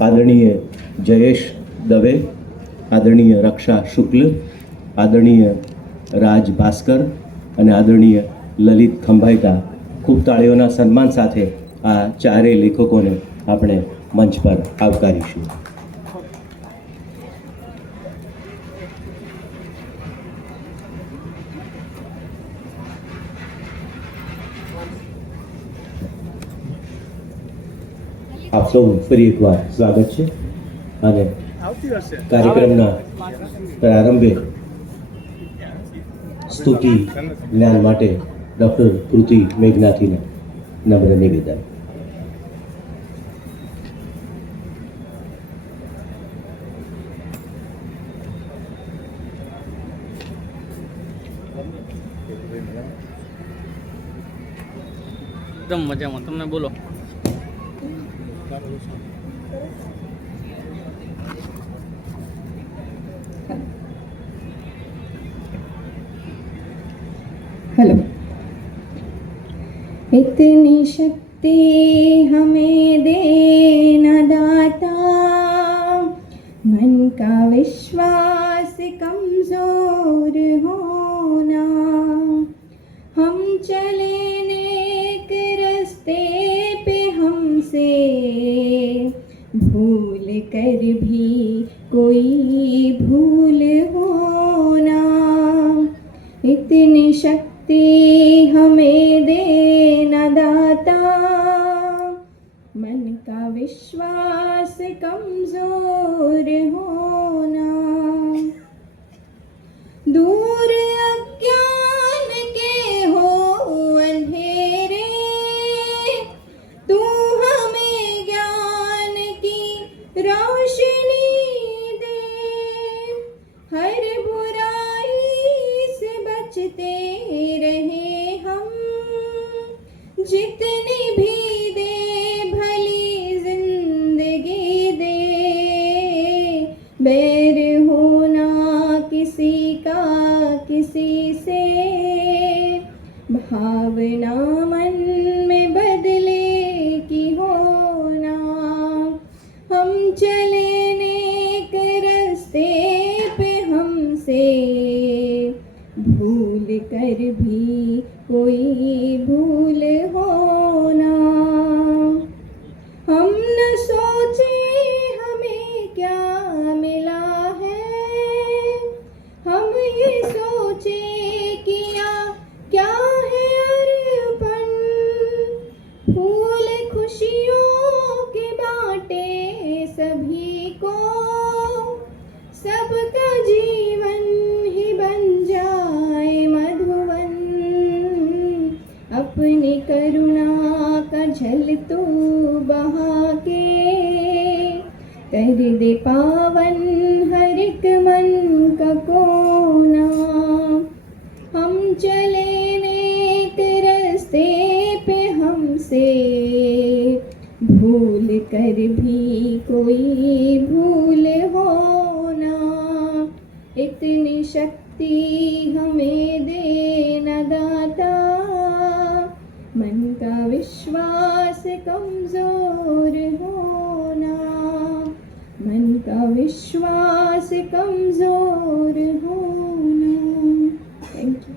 आदरणीय जयेश दवे, आदरणीय रक्षा शुक्ल, आदरणीय राज भास्कर અને આદરણીય લલિત ખંભાઈતા ખૂબ તાળીઓના સન્માન સાથે આ ચારેય લેખકોને આપણે મંચ પર આવકારીશું. આપ સૌ ફરી એકવાર સ્વાગત છે અને કાર્યક્રમના પ્રારંભે સ્તુતિ જ્ઞાન માટે ડૉક્ટર કૃતિ મેઘનાથીને નમ્ર નિવેદન. એકદમ મજામાં, તમને બોલો. हेलो. इतनी शक्ति हमें देना दाता, मन का विश्वास कमजोर होना, हम चले नेक रस्ते पे हमसे भूल कर भी कोई भूल होना. इतनी शक्ति हमें देना दाता, मन का विश्वास कमजोर होना. दूर अज्ञान के हो अंधेरे, तू हमें ज्ञान की रोशनी दे. हर बुराई से बचते रहे हम, जितनी भी दे भली जिंदगी दे. बैर होना किसी का किसी से, भावना मन में बदले की होना. हम चले नेक रस्ते पे हमसे भूल कर भी कोई भूल होना. हम न सोचे हमें क्या मिला है, हम ये सोचे किया क्या है अर्पण. फूल खुशियों के बाटे सभी को, सबका जीवन ही बन जाए मधुवन. अपनी करुणा का झल तो बहा के, कर दे पावन हर एक मन का कोना. हम चले नेक रस्ते पे हमसे भूल कर भी कोई भूल होना. इतनी शक्ति हमें देना दाता, मन का विश्वास कमजोर होना. मन का विश्वास कमजोर होना. Thank you.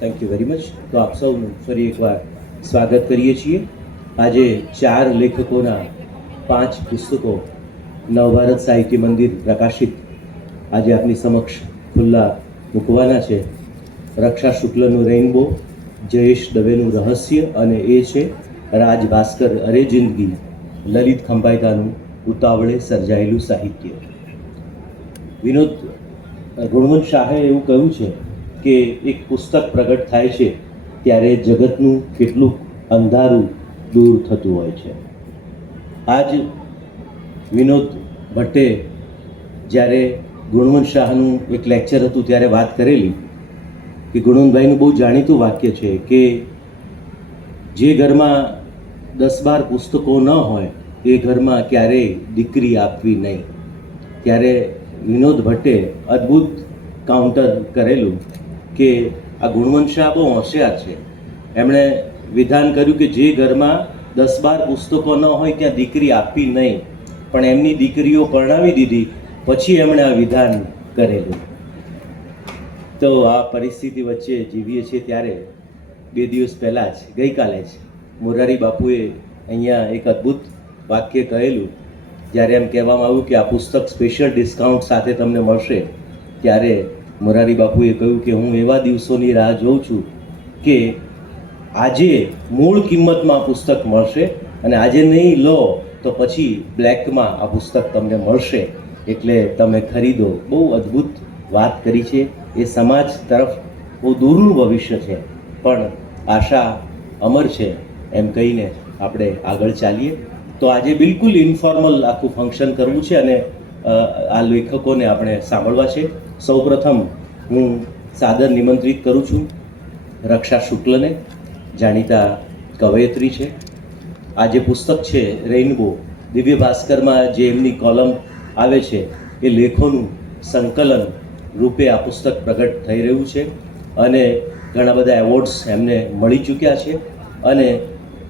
Thank you very much. તો આપ સૌનું ફરી એકવાર સ્વાગત કરીએ છીએ. આજે 4 લેખકોના 5 પુસ્તકો નવભારત સાહિત્ય મંદિર પ્રકાશિત આજે આપની સમક્ષ ખુલ્લા મૂકવાના છે. રક્ષા શુક્લનું રેઇનબો, જયેશ દવેનું રહસ્ય અને એ છે રાજ ભાસ્કર અરે જિંદગી, લલિત ખંભાઈતાનું ઉતાવળે સર્જાયેલું સાહિત્ય. વિનોદ ગુણવંત શાહે એવું કહ્યું છે કે એક પુસ્તક પ્રગટ થાય છે ત્યારે જગતનું કેટલું અંધારું દૂર થતું હોય છે. આજ વિનોદ ભટ્ટે જ્યારે ગુણવંત શાહનું એક લેક્ચર હતું ત્યારે વાત કરેલી કે ગુણવંતભાઈનું બહુ જાણીતું વાક્ય છે કે જે ઘરમાં 10-12 પુસ્તકો ન હોય એ ઘરમાં ક્યારેય દીકરી આપવી નહીં. ત્યારે વિનોદ ભટ્ટે અદ્ભુત કાઉન્ટર કરેલું કે આ ગુણવંત શાહ બહુ હોશિયાર છે. એમણે વિધાન કર્યું કે જે ઘરમાં 10-12 પુસ્તકો ન હોય ત્યાં દીકરી આપી નહીં, પણ એમની દીકરીઓ પરણાવી દીધી પછી એમણે આ વિધાન કરેલું. તો આ પરિસ્થિતિ વચ્ચે જીવીએ છીએ ત્યારે 2 દિવસ પહેલાં જ, ગઈકાલે જ મોરારી બાપુએ અહીંયા એક અદ્ભુત વાક્ય કહેલું. જ્યારે એમ કહેવામાં આવ્યું કે આ પુસ્તક સ્પેશિયલ ડિસ્કાઉન્ટ સાથે તમને મળશે, ત્યારે મોરારી બાપુએ કહ્યું કે હું એવા દિવસોની રાહ જોઉં છું કે આજે મૂળ કિંમતમાં આ પુસ્તક મળશે અને આજે નહીં લો તો પછી બ્લેકમાં આ પુસ્તક તમને મળશે, એટલે તમે ખરીદો. બહુ અદ્ભુત વાત કરી છે. એ સમાજ તરફ બહુ દૂરનું ભવિષ્ય છે, પણ આશા અમર છે એમ કહીને આપણે આગળ ચાલીએ. તો આજે બિલકુલ ઇન્ફોર્મલ આખું ફંક્શન કરવું છે અને આ લેખકોને આપણે સાંભળવા છે. સૌપ્રથમ હું સાદર નિમંત્રિત કરું છું રક્ષા શુક્લને, જાણીતા કવયત્રી છે. આ જે પુસ્તક છે રેઇનબો, દિવ્ય ભાસ્કરમાં જે એમની કોલમ આવે છે એ લેખોનું સંકલન રૂપે આ પુસ્તક પ્રગટ થઈ રહ્યું છે અને ઘણા બધા એવોર્ડ્સ એમને મળી ચૂક્યા છે અને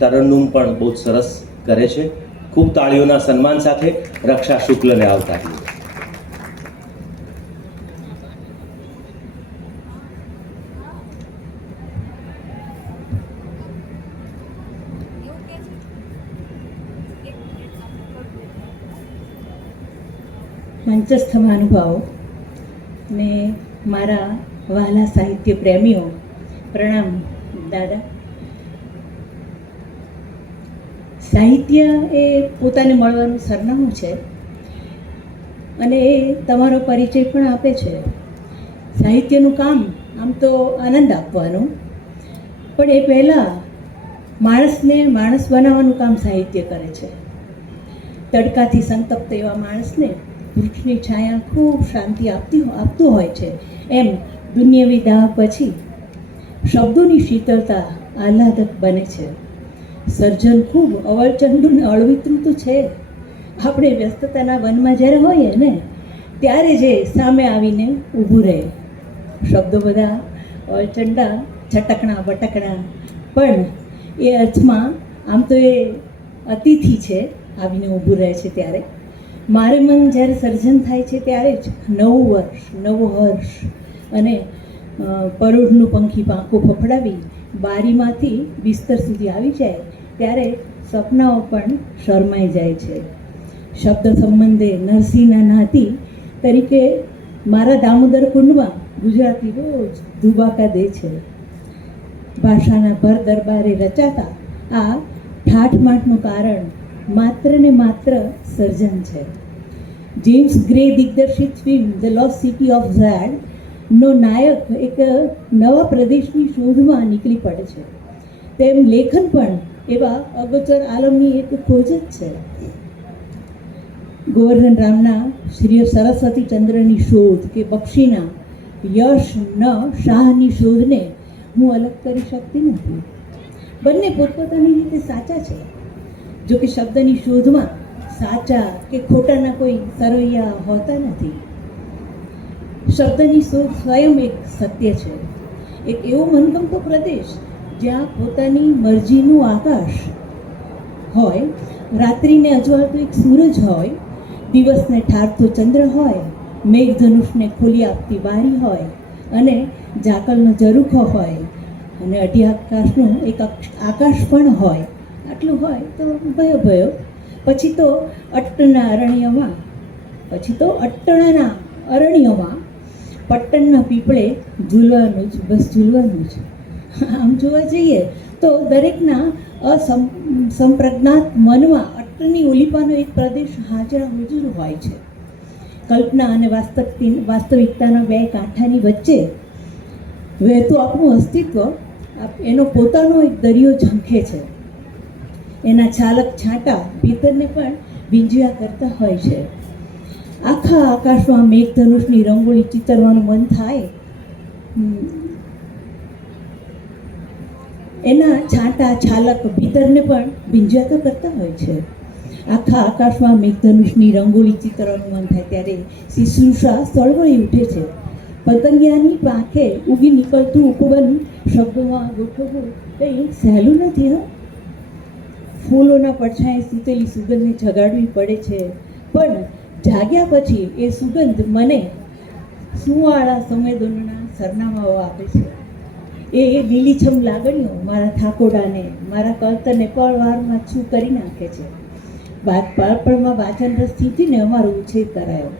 તરન્નુમ પણ બહુ સરસ કરે છે. ખૂબ તાળીઓના સન્માન સાથે રક્ષા શુક્લને આવકારીએ. મંચસ્થ મહાનુભાવો ને મારા વહાલા સાહિત્ય પ્રેમીઓ, પ્રણામ દાદા. સાહિત્ય એ પોતાને મળવાનું સરનામું છે અને એ તમારો પરિચય પણ આપે છે. સાહિત્યનું કામ આમ તો આનંદ આપવાનું, પણ એ પહેલાં માણસને માણસ બનાવવાનું કામ સાહિત્ય કરે છે. તડકાથી સંતપ્ત એવા માણસને વૃક્ષની છાયા ખૂબ શાંતિ આપતું હોય છે, એમ દુનિયાવી દાહ પછી શબ્દોની શીતળતા આહલાદક બને છે. સર્જન ખૂબ અવળચંડુ ને અળવિતરું તો છે. આપણે વ્યસ્તતાના વનમાં જ્યારે હોઈએ ને ત્યારે જે સામે આવીને ઊભું રહે. શબ્દો બધા અવળચંડા, છટકણા બટકણા, પણ એ અર્થમાં આમ તો એ અતિથિ છે, આવીને ઊભું રહે છે. ત્યારે મારે મન જ્યારે સર્જન થાય છે ત્યારે જ નવું વર્ષ, નવો હર્ષ અને પરોઢનું પંખી પાંખો ફફડાવી બારીમાંથી બિસ્તર સુધી આવી જાય ત્યારે સપનાઓ પણ શરમાઈ જાય છે. શબ્દ સંબંધે નરસિંહના નાતી તરીકે મારા દામોદર કુંડમાં ગુજરાતી રોજ ધુબાકા દે છે. ભાષાના ભર દરબારે રચાતા આ ઠાઠમાઠનું કારણ માત્ર ને માત્ર સર્જન છે. જેમ્સ ગ્રે દિગ્દર્શિત ફિલ્મ the lost city of Z નો નાયક એક નવા પ્રદેશની શોધમાં નીકળી પડે છે, તેમ લેખન પણ એવા અગોચર આલમની એક ખોજ જ છે. ગોવર્ધન રામના શ્રી સરસ્વતી ચંદ્રની શોધ કે બક્ષીના યશ ન શાહની શોધને હું અલગ કરી શકતી નથી. બંને પોતપોતાની રીતે સાચા છે. જો કે શબ્દની શોધમાં સાચા કે ખોટાના કોઈ સરવૈયા હોતા નથી. શબ્દની શોધ સ્વયં એક સત્ય છે, એક એવો મનગમતો પ્રદેશ જ્યાં પોતાની મરજીનું આકાશ હોય, રાત્રિને અજવાળતો એક સૂરજ હોય, દિવસને ઠારતો ચંદ્ર હોય, મેઘધનુષને ખોલી આપતી બારી હોય અને ઝાકળનો ઝરૂખો હોય અને અઢી આકાશનું એક આકાશ પણ હોય. આટલું હોય તો ભયો ભયો. પછી તો અટ્ટના અરણ્યમાં પટ્ટણના પીપળે ઝૂલવાનું જ, બસ ઝૂલવાનું જ. આમ જોવા જઈએ તો દરેકના સંપ્રજ્ઞાત મનમાં અટ્ટની ઓલીપાનો એક પ્રદેશ હાજરા હુજુર હોય છે. કલ્પના અને વાસ્તવિકતાના બે કાંઠાની વચ્ચે વહેતું આપણું અસ્તિત્વ એનો પોતાનો એક દરિયો ઝંખે છે. એના છાલક છાંટા ભીતરને પણ ભીંજ્યા કરતા હોય છે. આખા આકાશમાં મેઘધનુષની રંગોળી ચિતરવાનું મન થાય. એના છાંટા છાલક ભીતરને પણ ભીંજ્યા કરતા હોય છે. આખા આકાશમાં મેઘધનુષની રંગોળી ચિતરવાનું મન થાય ત્યારે શિશુષા સળવળી ઉઠે છે. પતંગિયાની પાંખે ઉગી નીકળતું ઉપવન શબ્દોમાં ગોઠવવું કંઈ સહેલું નથી. ફૂલોના પડછાએ સૂતેલી સુગંધને જગાડવી પડે છે, પણ જાગ્યા પછી એ સુગંધ મને સુવાળા સંવેદનોના સરનામાઓ આપે છે. એ લીલીછમ લાગણીઓ મારા થાકોડાને, મારા કળતરને પળવારમાં છું કરી નાખે છે. બાળપણમાં વાંચન રસ સ્થિતિને અમારો ઉછેર કરાયો.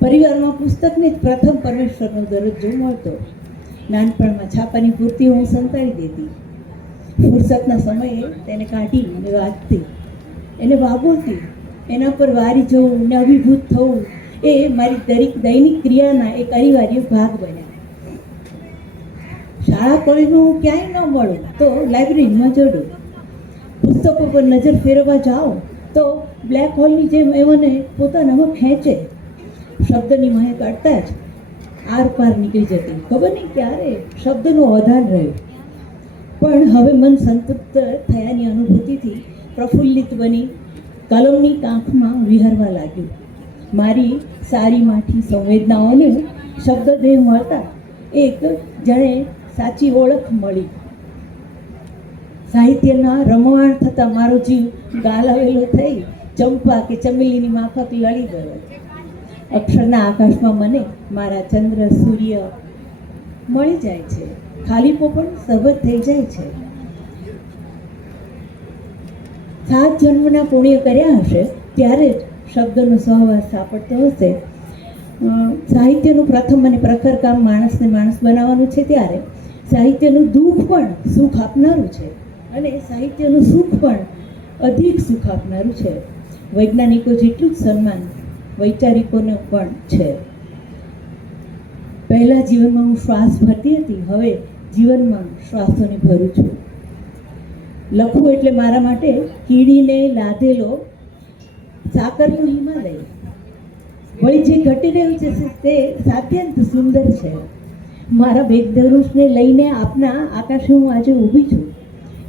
પરિવારમાં પુસ્તકને જ પ્રથમ પરમેશ્વરનો દરજ્જો મળતો. નાનપણમાં છાપાની પૂર્તિ હું સંતાડી દેતી. ફુરસતના સમયે તેને કાઢી અને વાંચતી, એને વાગોળતી, એના પર વારી જવું ને અભિભૂત થવું એ મારી દૈનિક ક્રિયાના એક અનિવાર્ય ભાગ બન્યા. શાળા કોલેજમાં હું ક્યાંય ન મળું તો લાઇબ્રેરીમાં જડું. પુસ્તકો પર નજર ફેરવવા જાઓ તો બ્લેક હોલની જેમ એ મને પોતાનામાં ખેંચે. શબ્દની મહેક અડતા જ આર પાર નીકળી જતી. ખબર નહીં ક્યારે શબ્દનું અવધાન રહ્યું. પણ હવે મન સંતૃપ્ત થયાની અનુભૂતિથી પ્રફુલ્લિત બની કલમની કાંખમાં વિહરવા લાગ્યું. મારી સારી માઠી સંવેદનાઓને શબ્દદેહ મળતા એક જાણે સાચી ઓળખ મળી. સાહિત્યના રમવાણ થતાં મારો જીવ ગાલાવેલો થઈ ચંપા કે ચમેલીની માફક લડી ગયો. અક્ષરના આકાશમાં મને મારા ચંદ્ર સૂર્ય મળી જાય છે, ખાલીપો પણ સબત થઈ જાય છે. 7 જન્મના પુણ્ય કર્યા હશે ત્યારે જ શબ્દનો સહવાસ સાંપડતો હશે. સાહિત્યનું પ્રથમ અને પ્રખર કામ માણસને માણસ બનાવવાનું છે, ત્યારે સાહિત્યનું દુઃખ પણ સુખ આપનારું છે અને સાહિત્યનું સુખ પણ અધિક સુખ આપનારું છે. વૈજ્ઞાનિકો જેટલું જ સન્માન વૈચારિકોને પણ છે. પહેલા જીવનમાં હું શ્વાસ ભરતી હતી, હવે જીવનમાં શ્વાસોને ભરું છું. લખવું એટલે મારા માટે કીડીને લાધેલો સાકરનો હિમાલય. વળી જે ઘટી રહ્યું છે તે સાત્યંત સુંદર છે. મારા વેગધનુષને લઈને આપના આકાશે હું આજે ઊભી છું.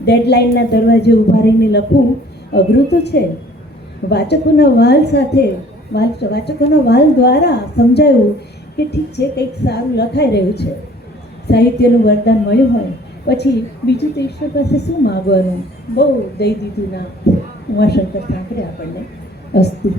ડેડલાઇનના દરવાજે ઊભા રહીને લખવું અઘરું તો છે. વાચકોના વાલ દ્વારા સમજાયું કે ઠીક છે, કંઈક સારું લખાઈ રહ્યું છે. સાહિત્યનું વરદાન મળ્યું હોય પછી બીજું તો ઈશ્વર પાસે શું માગવાનું? બહુ દઈ દીધું ના. ઉમાશંકર ઠાકરે આપણને અસ્તુ.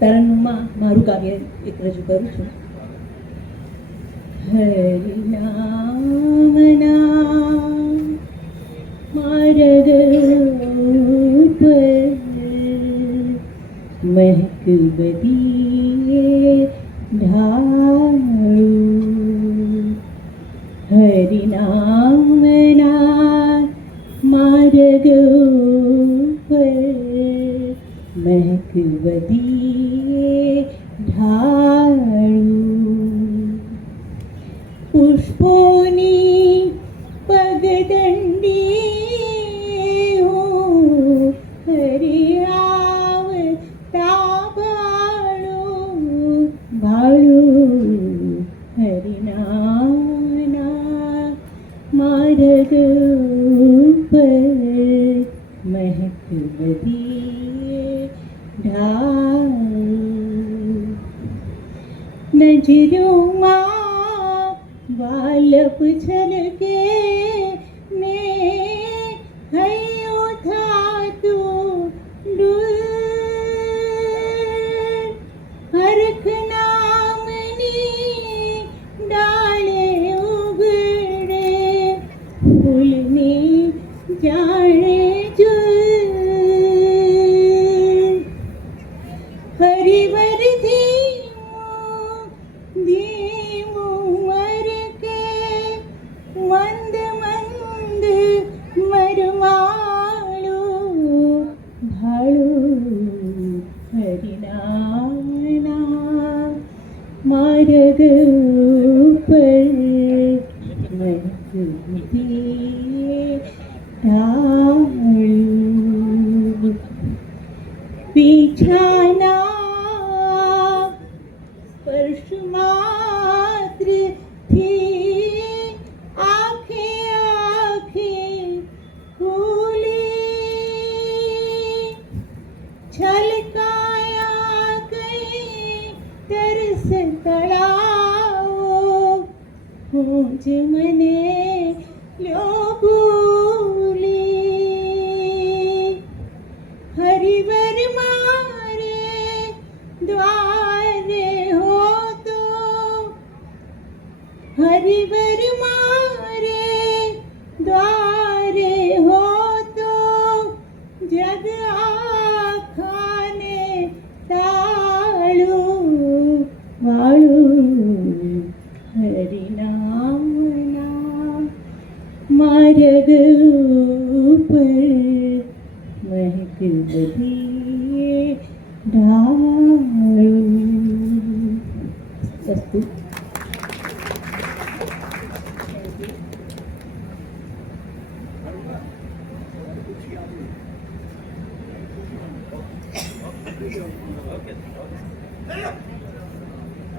તરન્નુમમાં મારું કાવ્ય એક રજૂ કરું છું. હરિનામના માર્ગ ઉપર મહેક બદીએ ઢાળું. હરિનામના માર્ગ ઉપર મહેક બદીએ ઢાળું. પુષ્પોની પગદંડી હું હરિયાવતા ભાળું. હરિનામના માર્ગ ઉપર મહેક બદીએ ઢાળું. નજરોમાં વાલપ છલકે ને હૈયું થાતું ડૂલ. હરખ નામની ડાળે ઉગડે ફૂલની જાણે ઝૂલ. હરિવરથી ધીમું મરકે મંદ મંદ મરમાળું ભાળું. હરિનામના માર્ગ ઉપર મહેક બદીએ ઢાળું. પીછાના સ્પર્શ માત્રથી આંખે આંખે માર્ગ ઉપર મહેક બધી ઢાળું. અસ્તુ.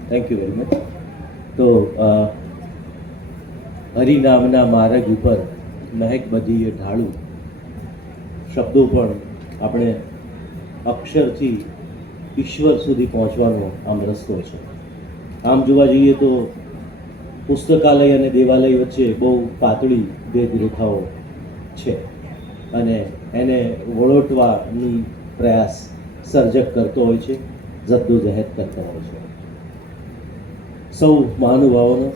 Thank you very much. તો હરિનામના માર્ગ ઉપર મહેક બધીએ ઢાળું શબ્દો પણ આપણે અક્ષરથી ઈશ્વર સુધી પહોંચવાનો આમ રસ્તો છે. આમ જોવા જઈએ તો પુસ્તકાલય અને દેવાલય વચ્ચે બહુ પાતળી ભેદરેખાઓ છે અને એને વળોટવાની પ્રયાસ સર્જક કરતો હોય છે, જદ્દોજહેદ કરતો હોય છે. સૌ મહાનુભાવોનો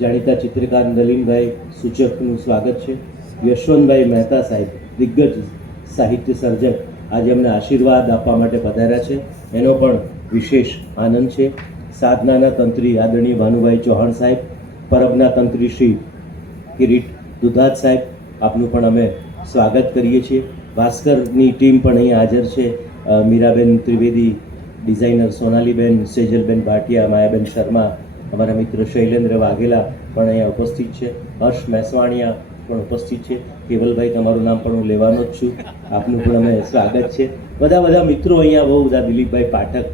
જાણીતા ચિત્રકાર નલિનભાઈ સૂચકનું સ્વાગત છે. યશવંતભાઈ મહેતા સાહેબ દિગ્ગજ સાહિત્ય સર્જક આજે અમને આશીર્વાદ આપવા માટે પધાર્યા છે, એનો પણ વિશેષ આનંદ છે. સાધનાના તંત્રી આદરણીય ભાનુભાઈ ચૌહાણ સાહેબ, પરબના તંત્રી શ્રી કિરીટ દુધાત સાહેબ, આપનું પણ અમે સ્વાગત કરીએ છીએ. ભાસ્કરની ટીમ પણ અહીં હાજર છે. મીરાબેન ત્રિવેદી, ડિઝાઇનર સોનાલીબેન, સેજલબેન ભાટિયા, માયાબેન શર્મા, અમારા મિત્ર શૈલેન્દ્ર વાઘેલા પણ અહીંયા ઉપસ્થિત છે. હર્ષ મેસવાણિયા પણ ઉપસ્થિત છે. કેવલભાઈ, તમારું નામ પણ હું લેવાનો જ છું, આપનું પણ અમે સ્વાગત છે. બધા મિત્રો અહીંયા, બહુ બધા, દિલીપભાઈ પાઠક,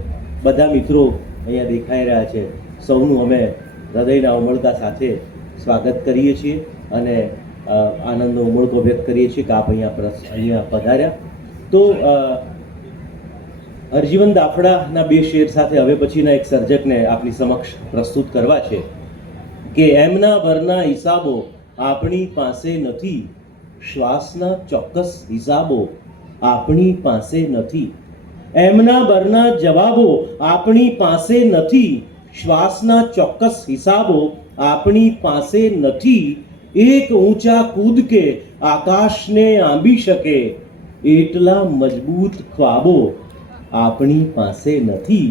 બધા મિત્રો અહીંયા દેખાઈ રહ્યા છે. સૌનું અમે હૃદયના ઉમળકા સાથે સ્વાગત કરીએ છીએ અને આનંદનો ઉમળકો વ્યક્ત કરીએ છીએ કે આપ અહીંયા પધાર્યા. તો હરજીવન દાફડાના બે શેર સાથે હવે પછીના એક સર્જકને આપની સમક્ષ પ્રસ્તુત કરવા છે કે એમના ભરના હિસાબો આપણી પાસે નથી, શ્વાસના ચોક્કસ હિસાબો આપણી પાસે નથી. એમના ભરના જવાબો આપણી પાસે નથી, શ્વાસના ચોક્કસ હિસાબો આપણી પાસે નથી. એક ઊંચા કૂદ કે આકાશને આંબી શકે એટલા મજબૂત ખ્વાબો આપણી પાસે નથી.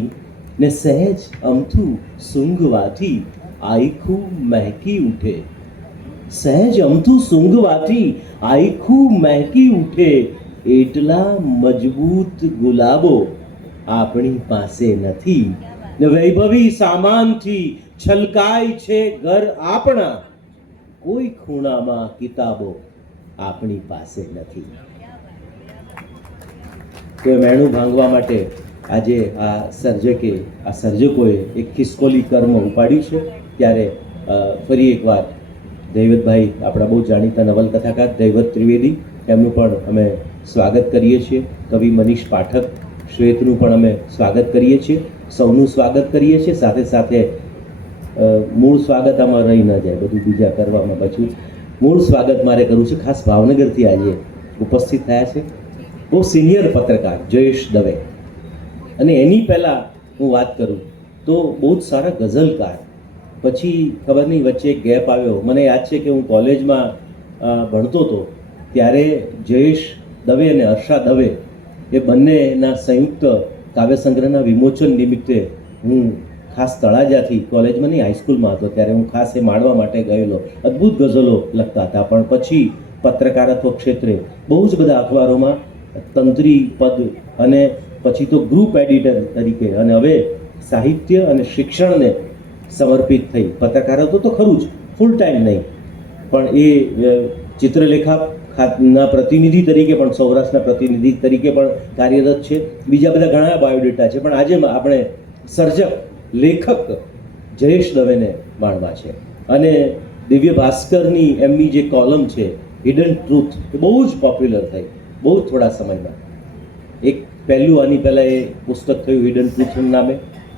ને સહેજ અમથું સૂંઘવાથી આયખું મહેકી ઉઠે, સહેજ અમથું સૂંઘવાથી આયખું મહેકી ઉઠે એટલા મજબૂત ગુલાબો આપણી પાસે નથી. ને વૈભવી સામાનથી છલકાય છે ઘર આપણા, કોઈ ખૂણામાં કિતાબો આપણી પાસે નથી. તો મેણું ભાંગવા માટે આજે આ સર્જકોએ એક ખિસકોલી કર્મ ઉપાડ્યું છે. ત્યારે ફરી એકવાર દૈવતભાઈ, આપણા બહુ જાણીતા નવલકથાકાર દૈવત ત્રિવેદી, એમનું પણ અમે સ્વાગત કરીએ છીએ. કવિ મનીષ પાઠક શ્વેતનું પણ અમે સ્વાગત કરીએ છીએ. સૌનું સ્વાગત કરીએ છીએ. સાથે સાથે મૂળ સ્વાગત આમાં રહી ન જાય, બધું બીજા કરવામાં બચ્યું. મૂળ સ્વાગત મારે કરવું છે. ખાસ ભાવનગરથી આજે ઉપસ્થિત થયા છે બહુ સિનિયર પત્રકાર જયેશ દવે. અને એની પહેલાં હું વાત કરું તો બહુ જ સારા ગઝલકાર. પછી ખબર નહીં વચ્ચે એક ગેપ આવ્યો. મને યાદ છે કે હું કોલેજમાં ભણતો હતો ત્યારે જયેશ દવે અને હર્ષા દવે એ બંનેના સંયુક્ત કાવ્યસંગ્રહના વિમોચન નિમિત્તે હું ખાસ તળાજાથી, કોલેજમાં નહીં હાઈસ્કૂલમાં હતો ત્યારે હું ખાસ એ માણવા માટે ગયેલો. અદ્ભુત ગઝલો લખતા હતા. પણ પછી પત્રકારત્વ ક્ષેત્રે બહુ જ બધા અખબારોમાં તંત્રી પદ અને પછી તો ગ્રુપ એડિટર તરીકે અને હવે સાહિત્ય અને શિક્ષણને સમર્પિત થઈ. પત્રકારત્વ તો ખરું જ, ફૂલ ટાઈમ નહીં, પણ એ ચિત્રલેખાના પ્રતિનિધિ તરીકે પણ, સૌરાષ્ટ્રના પ્રતિનિધિ તરીકે પણ કાર્યરત છે. બીજા બધા ઘણા બાયોડેટા છે. પણ આજે આપણે સર્જક લેખક જયેશ દવેને માણવા છે. અને દિવ્ય ભાસ્કરની એમની જે કોલમ છે હિડન ટ્રુથ, એ બહુ જ પોપ્યુલર થઈ બહુ થોડા સમયમાં. એક પહેલું આની પહેલાં એ પુસ્તક થયું હિડન ટ્રુથ નામે,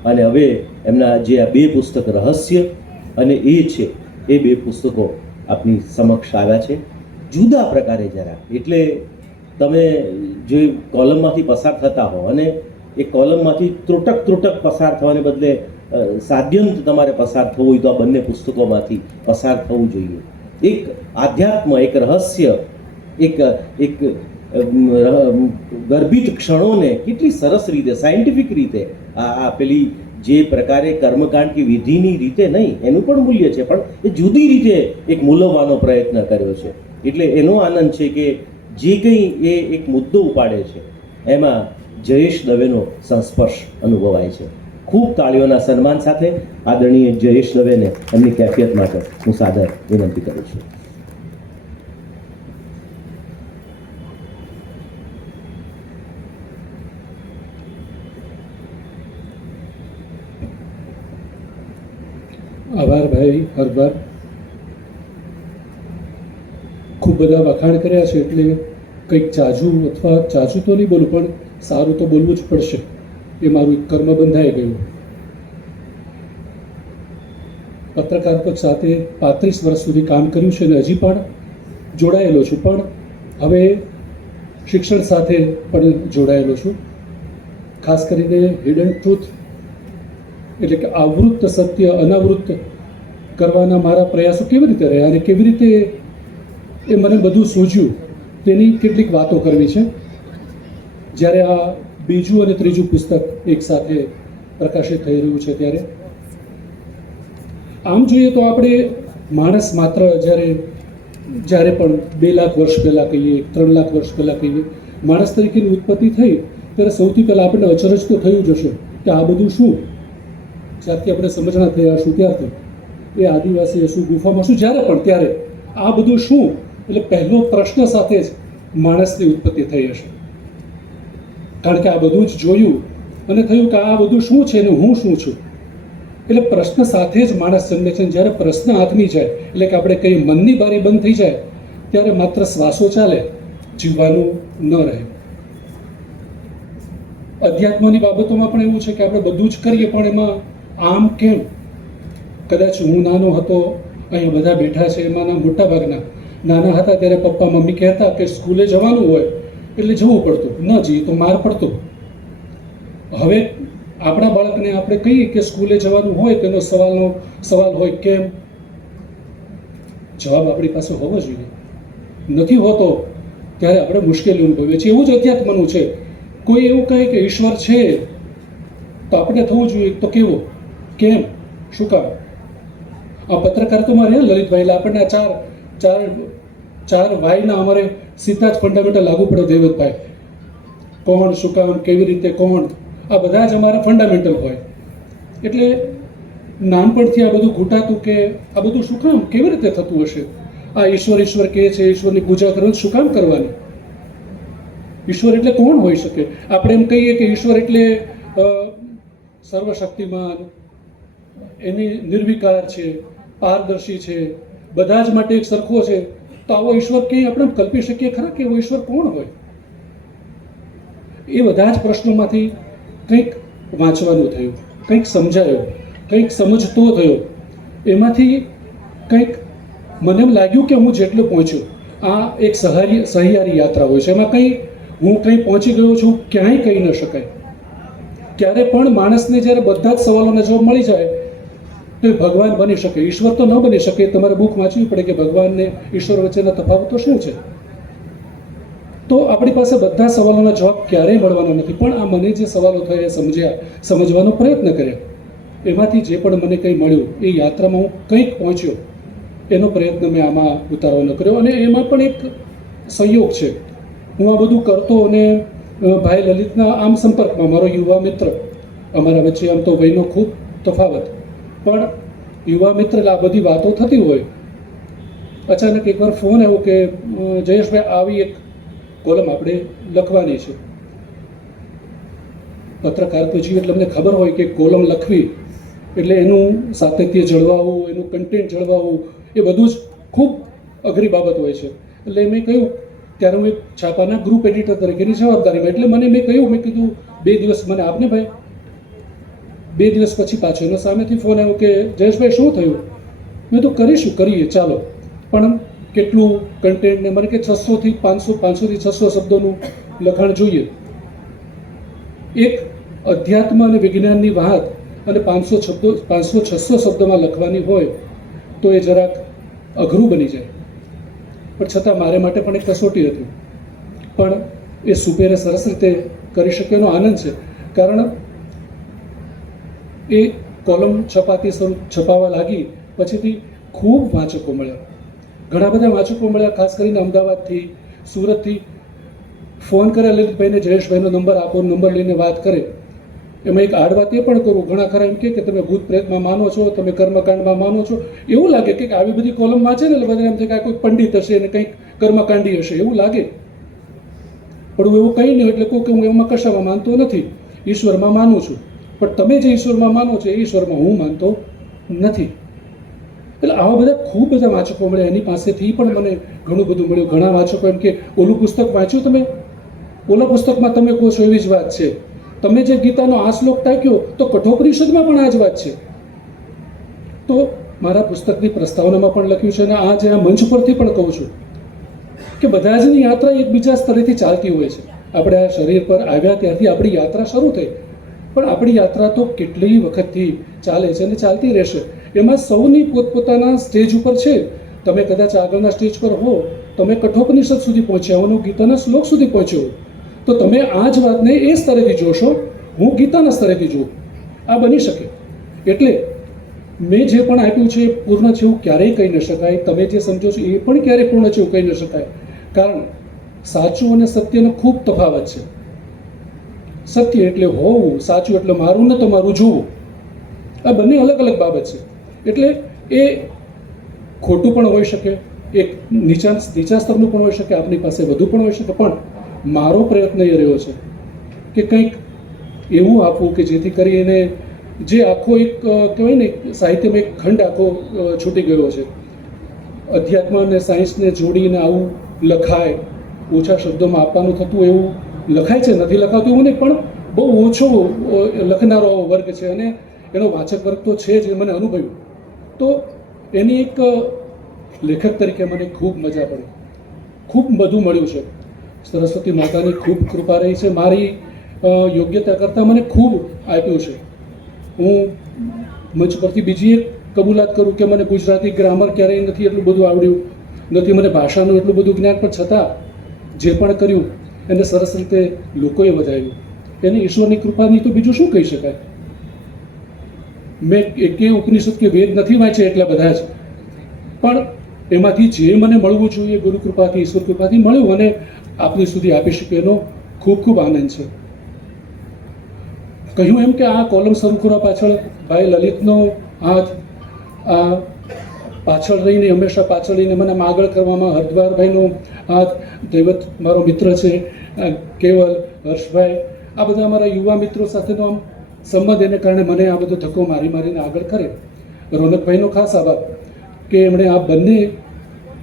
અને હવે એમના જે આ બે પુસ્તક રહસ્ય અને એ છે, એ બે પુસ્તકો આપની સમક્ષ આવ્યા છે જુદા પ્રકારે જરા. એટલે તમે જે કોલમમાંથી પસાર થતા હો અને એ કોલમમાંથી ત્રુટક પસાર થવાને બદલે સાદ્યંત તમારે પસાર થવું હોય તો આ બંને પુસ્તકોમાંથી પસાર થવું જોઈએ. એક આધ્યાત્મ, એક રહસ્ય, એક ગર્ભિત ક્ષણોને કેટલી સરસ રીતે, સાયન્ટિફિક રીતે આ પેલી જે પ્રકારે કર્મકાંડ કે વિધિની રીતે નહીં, એનું પણ મૂલ્ય છે, પણ એ જુદી રીતે એક મૂલવવાનો પ્રયત્ન કર્યો છે. એટલે એનો આનંદ છે કે જે કંઈ એ એક મુદ્દો ઉપાડે છે એમાં જયેશ દવેનો સંસ્પર્શ અનુભવાય છે. ખૂબ તાળીઓના સન્માન સાથે આદરણીય જયેશ દવેને એમની કેફિયત માટે હું સાદર વિનંતી કરું છું. આભાર ભાઈ હરભર. ખૂબ બધા વખાણ કર્યા છે એટલે કંઈક ચાજુ અથવા ચાજુ તો નહીં બોલું, પણ સારું તો બોલવું જ પડશે. એ મારું એક કર્મ બંધાઈ ગયું. પત્રકારત્વ સાથે 35 વર્ષ સુધી કામ કર્યું છે અને હજી પણ જોડાયેલો છું, પણ હવે શિક્ષણ સાથે પણ જોડાયેલો છું. ખાસ કરીને હિડન ટ્રુથ એટલે કે આવૃત્ત સત્ય અનાવૃત્ત કરવાના મારા પ્રયાસો કેવી રીતે રહ્યા અને કેવી રીતે એ મને બધું સૂઝ્યું તેની કેટલીક વાતો કરવી છે. જ્યારે આ બીજું અને ત્રીજું પુસ્તક એક સાથે પ્રકાશિત થઈ રહ્યું છે ત્યારે આમ જોઈએ તો આપણે માણસ માત્ર જ્યારે પણ 2 લાખ વર્ષ પહેલાં કહીએ, 3 લાખ વર્ષ પહેલાં કહીએ, માણસ તરીકેની ઉત્પત્તિ થઈ ત્યારે સૌથી પહેલાં આપણને અચરજ તો થયું જ હશે કે આ બધું શું. જ્યારથી આપણે સમજણા થયા શું ત્યારથી એ આદિવાસી હશું, ગુફામાં શું, જ્યારે પણ ત્યારે આ બધું શું એટલે પહેલો પ્રશ્ન સાથે જ માણસની ઉત્પત્તિ થઈ હશે. કારણ કે આ બધું જ જોયું અને થયું કે આ બધું શું છે અને હું શું છું. એટલે પ્રશ્ન સાથે જ માણસ જન્મે છે. જ્યારે પ્રશ્ન હાથમી જાય એટલે કે આપણે કઈ મનની બારી બંધ થઈ જાય ત્યારે માત્ર શ્વાસો ચાલે, જીવવાનું ન રહે. અધ્યાત્મની બાબતોમાં પણ એવું છે કે આપણે બધું જ કરીએ પણ એમાં આમ કેમ. કદાચ હું નાનો હતો, અહીંયા બધા બેઠા છે એમાંના મોટા ભાગના નાના હતા ત્યારે પપ્પા મમ્મી કહેતા કે સ્કૂલે જવાનું હોય એટલે જવું પડતું, ન જઈએ તો માર પડતો. હવે આપણા બાળકને આપણે કહીએ કે સ્કૂલે જવાનું હોય તેનો સવાલ હોય કેમ. જવાબ આપણી પાસે હોવો જોઈએ. નથી હોતો ત્યારે આપણે મુશ્કેલી અનુભવીએ છીએ. એવું જ અધ્યાત્મનું છે. કોઈ એવું કહે કે ઈશ્વર છે તો આપણે થવું જોઈએ તો કેવો, કેમ, શું કામ. આ પત્રકારત્વમાં રહ્યા લલિતભાઈ એટલે આપણને ચાર વાયના અમારે સીધા જ ફંડામેન્ટલ લાગુ પડે. દેવતભાઈ કોણ, શું કામ, કેવી રીતે, કોણ, આ બધા જ અમારા ફંડામેન્ટલ હોય. એટલે નાનપણથી આ બધું ઘૂંટાતું કે આ બધું શું કામ, કેવી રીતે થતું હશે. આ ઈશ્વર કહે છે, ઈશ્વરની પૂજા કરવાની શું કામ કરવાની. ઈશ્વર એટલે કોણ હોઈ શકે. આપણે એમ કહીએ કે ઈશ્વર એટલે સર્વશક્તિમાન, એની નિર્વિકાર છે, પારદર્શી છે, બધા જ માટે એક સરખો છે. તો આવો ઈશ્વર કંઈ આપણે કલ્પી શકીએ ખરા કે એવો ઈશ્વર કોણ હોય. એ બધા જ પ્રશ્નોમાંથી કંઈક વાંચવાનું થયું, કંઈક સમજાયું, કંઈક સમજતો થયો. એમાંથી કંઈક મને એમ લાગ્યું કે હું જેટલો પહોંચ્યો, આ એક સહિયારી યાત્રા હોય છે. એમાં કંઈ હું કંઈ પહોંચી ગયો છું ક્યાંય કહી ન શકાય. ક્યારે પણ માણસને જ્યારે બધા જ સવાલોના જવાબ મળી જાય તો એ ભગવાન બની શકે. ઈશ્વર તો ન બની શકે. તમારે બુક વાંચવી પડે કે ભગવાન ને ઈશ્વર વચ્ચેના તફાવતો શું છે. તો આપણી પાસે બધા સવાલોના જવાબ ક્યારેય મળવાના નથી. પણ આ મને જે સવાલો થયા સમજવાનો પ્રયત્ન કર્યા, એમાંથી જે પણ મને કંઈ મળ્યું એ યાત્રામાં હું કંઈક પહોંચ્યો એનો પ્રયત્ન મેં આમાં ઉતારવાનો કર્યો. અને એમાં પણ એક સંયોગ છે. હું આ બધું કરતો અને ભાઈ લલિતના આમ સંપર્કમાં, મારો યુવા મિત્ર, અમારા વચ્ચે આમ તો વયનો ખૂબ તફાવત, પણ યુવા મિત્ર આ બધી વાતો થતી હોય. અચાનક એકવાર ફોન આવ્યો કે જયેશભાઈ આવી એક કોલમ આપણે લખવાની છે. પત્રકારત્વ જીવ એટલે અમને ખબર હોય કે કોલમ લખવી એટલે એનું સાતત્ય જળવાવું, એનું કન્ટેન્ટ જળવાવું, એ બધું જ ખૂબ અઘરી બાબત હોય છે. એટલે મેં કહ્યું, ત્યારે હું એક છાપાના ગ્રુપ એડિટર તરીકેની જવાબદારીમાં, એટલે મેં કીધું 2 દિવસ મને આપને ભાઈ. 2 દિવસ પછી પાછો એનો સામેથી ફોન આવ્યો કે જયેશભાઈ શું થયું. મેં તો કરીએ ચાલો, પણ કેટલું કન્ટેન્ટ ને મને કે 600 થી 600 શબ્દોનું લખાણ જોઈએ. એક અધ્યાત્મ અને વિજ્ઞાનની વાત અને 500-600 શબ્દોમાં લખવાની હોય તો એ જરાક અઘરું બની જાય. પણ છતાં મારે માટે પણ એક કસોટી હતી. પણ એ સુપેરે સરસ રીતે કરી શકે એનો આનંદ છે. કારણ એ કોલમ છપાવા લાગી પછીથી ખૂબ વાંચકો મળ્યા, ઘણા બધા વાંચકો મળ્યા. ખાસ કરીને અમદાવાદથી, સુરતથી ફોન કરે, લલિતભાઈને જયેશભાઈનો નંબર આપો, નંબર લઈને વાત કરે. એમાં એક આડ વાત એ પણ કરું, ઘણા ખરા એમ કે તમે ભૂત પ્રેતમાં માનો છો, તમે કર્મકાંડમાં માનો છો. એવું લાગે કે આવી બધી કોલમ વાંચે ને એટલે બધા એમ થાય કે આ કોઈ પંડિત હશે અને કંઈક કર્મકાંડી હશે એવું લાગે. પણ એવું કંઈ નહીં, એટલે કહું કે હું એમાં કશામાં માનતો નથી, ઈશ્વરમાં માનું છું. પણ તમે જે ઈશ્વરમાં માનો છો એ ઈશ્વરમાં હું માનતો નથી. એટલે આવા બધા ખૂબ બધા વાંચકો મળ્યા. એની પાસેથી પણ મને ઘણું બધું મળ્યું. ઘણા વાંચકો એમ કે ઓલું પુસ્તક વાંચ્યું તમે, ઓલા પુસ્તકમાં તમે કહો છો એવી જ વાત છે. તમે જે ગીતાનો આ શ્લોક ટાંક્યો તો કઠોપનિષદમાં પણ આ જ વાત છે. તો મારા પુસ્તકની પ્રસ્તાવનામાં પણ લખ્યું છે અને આ જે આ મંચ પરથી પણ કહું છું કે બધા જની યાત્રા એકબીજા સ્તરેથી ચાલતી હોય છે. આપણે આ શરીર પર આવ્યા ત્યારથી આપણી યાત્રા શરૂ થઈ, પણ આપણી યાત્રા તો કેટલી વખતથી ચાલે છે અને ચાલતી રહેશે. એમાં સૌની પોતપોતાના સ્ટેજ ઉપર છે. તમે કદાચ આગળના સ્ટેજ પર હો, તમે કઠોપનિષદ સુધી પહોંચ્યા હો, હું ગીતાના શ્લોક સુધી પહોંચ્યો હો, તો તમે આ જ વાતને એ સ્તરેથી જોશો, હું ગીતાના સ્તરેથી જોઉં. આ બની શકે. એટલે મેં જે પણ આપ્યું છે એ પૂર્ણ છે એવું ક્યારેય કહી ન શકાય. તમે જે સમજો છો એ પણ ક્યારેય પૂર્ણ છે એવું કહી ન શકાય. કારણ સાચું અને સત્યનો ખૂબ તફાવત છે. સત્ય એટલે હોવું, સાચું એટલે મારું ને તમારું જોવું. આ બંને અલગ અલગ બાબત છે. એટલે એ ખોટું પણ હોઈ શકે, એક નીચા સ્તરનું પણ હોઈ શકે, આપની પાસે વધુ પણ હોઈ શકે. પણ મારો પ્રયત્ન એ રહ્યો છે કે કંઈક એવું આપવું કે જેથી કરીને જે આખો એક કહેવાય ને સાહિત્યમાં એક ખંડ આખો છૂટી ગયો છે. અધ્યાત્મ અને સાયન્સને જોડીને આવું લખાય, ઓછા શબ્દોમાં આપવાનું થતું એવું લખાય છે. નથી લખાતું એવું નહીં, પણ બહુ ઓછો લખનારો વર્ગ છે અને એનો વાચક વર્ગ તો છે જ, મને અનુભવ્યું. તો એની એક લેખક તરીકે મને ખૂબ મજા પડી, ખૂબ બધું મળ્યું છે. સરસ્વતી માતાની ખૂબ કૃપા રહી છે. મારી યોગ્યતા કરતાં મને ખૂબ આપ્યું છે. હું મંચ પરથી બીજી એક કબૂલાત કરું કે મને ગુજરાતી ગ્રામર ક્યારેય નથી એટલું બધું આવડ્યું, નથી મને ભાષાનું એટલું બધું જ્ઞાન, પણ છતાં જે પણ કર્યું એને સરસ રીતે લોકોએ વધાવ્યું. એને ઈશ્વરની કૃપાની તો બીજું શું કહી શકાય. મેં એકે ઉપનિષદ કે વેદ નથી વાંચ્યા એટલા બધા જ, પણ એમાંથી જે મને મળવું જોઈએ ગુરુ કૃપાથી, ઈશ્વર કૃપાથી મળ્યું અને આપની સુધી આપી શક્યો એનો ખૂબ ખૂબ આનંદ છે. કહ્યું એમ કે આ કોલમ શરૂ કરવા પાછળ ભાઈ લલિતનો હાથ, આ પાછળ રહીને હંમેશા પાછળ રહીને મને આગળ કરવામાં હરદ્વારભાઈનો હાથ, દૈવત મારો મિત્ર છે કેવલ, હર્ષભાઈ, આ બધા અમારા યુવા મિત્રો સાથેનો આમ સંબંધ, એને કારણે મને આ બધો ધક્કો મારીને આગળ કરે. રોનકભાઈનો ખાસ આભાર કે એમણે આ બંને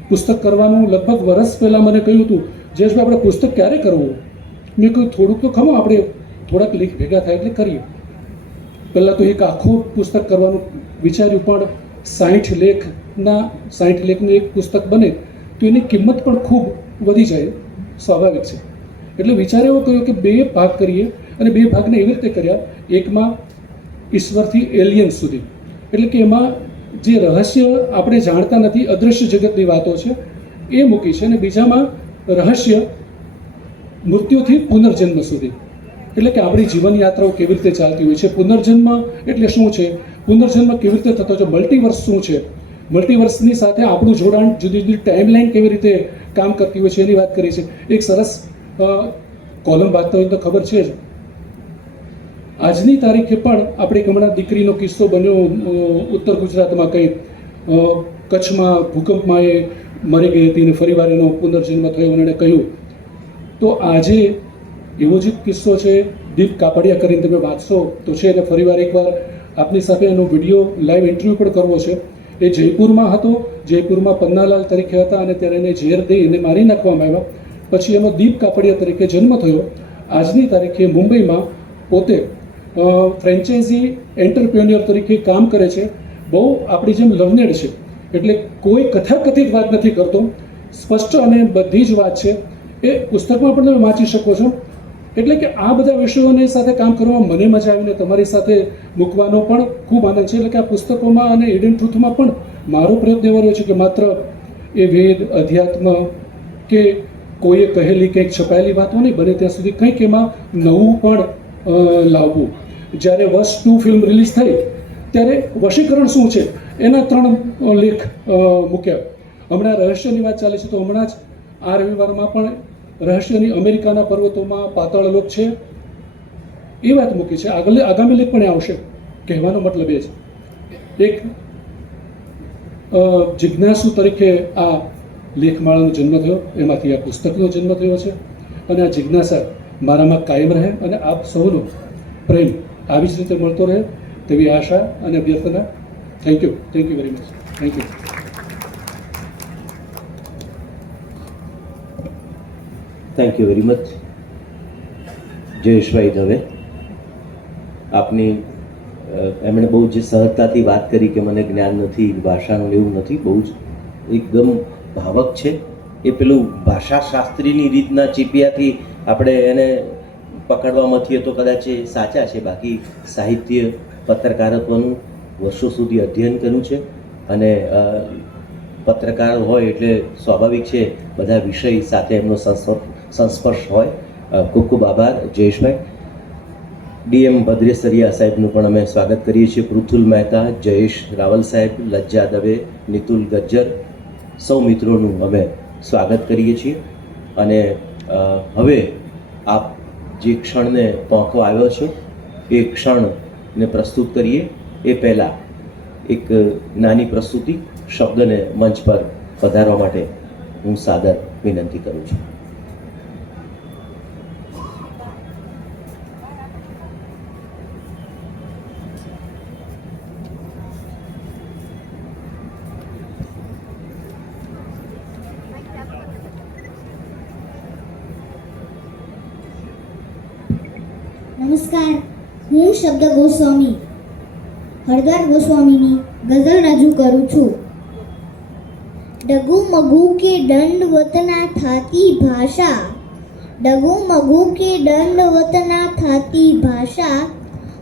પુસ્તક કરવાનું લગભગ વર્ષ પહેલાં મને કહ્યું હતું, જયેશભાઈ આપણે પુસ્તક ક્યારે કરવું. મેં કહ્યું થોડુંક તો ખમો, આપણે થોડાક લેખ ભેગા થાય એટલે કરીએ. પહેલાં તો એક આખું પુસ્તક કરવાનું વિચાર્યું, પણ 60 લેખનું એક પુસ્તક બને તો એની કિંમત પણ ખૂબ વધી જાય, સ્વાભાવિક છે. એટલે વિચાર એવો કર્યો કે 2 ભાગ કરીએ, અને 2 ભાગને એવી રીતે કર્યા. એકમાં ઈશ્વરથી એલિયન્સ સુધી, એટલે કે એમાં જે રહસ્ય આપણે જાણતા નથી, અદૃશ્ય જગતની વાતો છે એ મૂકી છે, અને બીજામાં રહસ્ય મૃત્યુથી પુનર્જન્મ સુધી, એટલે કે આપણી જીવન યાત્રાઓ કેવી રીતે ચાલતી હોય છે. પુનર્જન્મ એટલે શું છે, પુનર્જન્મ કેવી રીતે થતો છે, મલ્ટીવર્સ શું છે, મલ્ટીવર્સની સાથે આપણું જોડાણ, જુદી જુદી ટાઈમલાઈન કેવી રીતે કામ કરતી હોય છે એની વાત કરી છે. એક સરસ કોલમ વાંચતા હોય તો ખબર છે જ. આજની તારીખે પણ આપણે એક હમણાં દીકરીનો કિસ્સો બન્યો ઉત્તર ગુજરાતમાં, કંઈ કચ્છમાં ભૂકંપમાં એ મરી ગઈ હતી અને ફરીવાર એનો પુનર્જન્મ થયો અને એણે કહ્યું. તો આજે એવો જ એક કિસ્સો છે, દીપ કાપડિયા કરીને તમે વાંચશો તો છે, અને ફરીવાર એકવાર આપની સાથે એનો વિડીયો લાઈવ ઇન્ટરવ્યૂ પણ કરવો છે. એ જયપુરમાં હતો, જયપુરમાં પન્નાલાલ તરીકે હતા અને ત્યારે એને ઝેર દઈ એને મારી નાખવામાં આવ્યા. પછી એનો દીપ કાપડિયા તરીકે જન્મ થયો. આજની તારીખે મુંબઈમાં પોતે ફ્રેન્ચાઇઝી એન્ટરપ્રેન્યોર તરીકે કામ કરે છે. બહુ આપણી જેમ લર્નેડ છે, એટલે કોઈ કથાકથિત વાત નથી કરતો, સ્પષ્ટ અને બધી જ વાત છે. એ પુસ્તકમાં પણ તમે વાંચી શકો છો. એટલે કે આ બધા વિષયોની સાથે કામ કરવામાં મને મજા આવીને તમારી સાથે મૂકવાનો પણ ખૂબ આનંદ છે. એટલે કે આ પુસ્તકોમાં અને હિડન ટ્રુથમાં પણ મારો પ્રયત્ન એવો રહ્યો છે કે માત્ર એ વેદ, અધ્યાત્મ કે કોઈએ કહેલી કંઈક છપાયેલી વાતો નહીં, બને ત્યાં સુધી કંઈક એમાં નવું પણ લાવવું. જ્યારે વશ 2 ફિલ્મ રિલીઝ થઈ ત્યારે વશીકરણ શું છે એના 3 લેખ મૂક્યા. હમણાં રહસ્યની વાત ચાલે છે તો હમણાં જ આ રવિવારમાં પણ રહસ્યની અમેરિકાના પર્વતોમાં પાતાળ લોક છે એ વાત મૂકી છે. આગામી લેખ પણ એ આવશે. કહેવાનો મતલબ એ છે એક જિજ્ઞાસુ તરીકે આ લેખમાળાનો જન્મ થયો, એમાંથી આ પુસ્તકનો જન્મ થયો છે અને આ જિજ્ઞાસા મારામાં કાયમ રહે અને આપ સૌનો પ્રેમ આવી જ રીતે મળતો રહે તેવી આશા અને અભ્યર્થના. Thank you very much. Thank you. Thank you very much Jayeshbhai Dave. આપની એમણે બહુ જ સહજતાથી વાત કરી કે મને જ્ઞાન નથી ભાષાનું, એવું નથી. બહુ જ એકદમ ભાવક છે. એ પેલું ભાષાશાસ્ત્રીની રીતના ચીપિયાથી આપણે એને પકડવા મથીએ તો કદાચ એ સાચા છે. બાકી સાહિત્ય પત્રકારત્વનું વર્ષો સુધી અધ્યયન કર્યું છે અને પત્રકાર હોય એટલે સ્વાભાવિક છે બધા વિષય સાથે એમનો સંસ્પર્શ હોય. ખૂબ ખૂબ આભાર જયેશભાઈ. ડીએમ ભદ્રેસરિયા સાહેબનું પણ અમે સ્વાગત કરીએ છીએ. પૃથુલ મહેતા, જયેશ રાવલ સાહેબ, લજ્જા દવે, નિતુલ ગજ્જર, સૌ મિત્રોનું અમે સ્વાગત કરીએ છીએ. અને હવે આપ જે ક્ષણને પહોંચવા આવ્યો છો એ ક્ષણને પ્રસ્તુત કરીએ એ પહેલાં એક નાની પ્રસ્તુતિ શબ્દને મંચ પર પધારવા માટે હું સાદર વિનંતી કરું છું. નમસ્કાર, હું શબ્દ ગોસ્વામી હરદાર ગોસ્વામીની ગઝલ રજૂ કરું છું. ડગુ મગુ કે દંડવતના થાતી ભાષા, ડગુ મગુ કે દંડવતના થાતી ભાષા,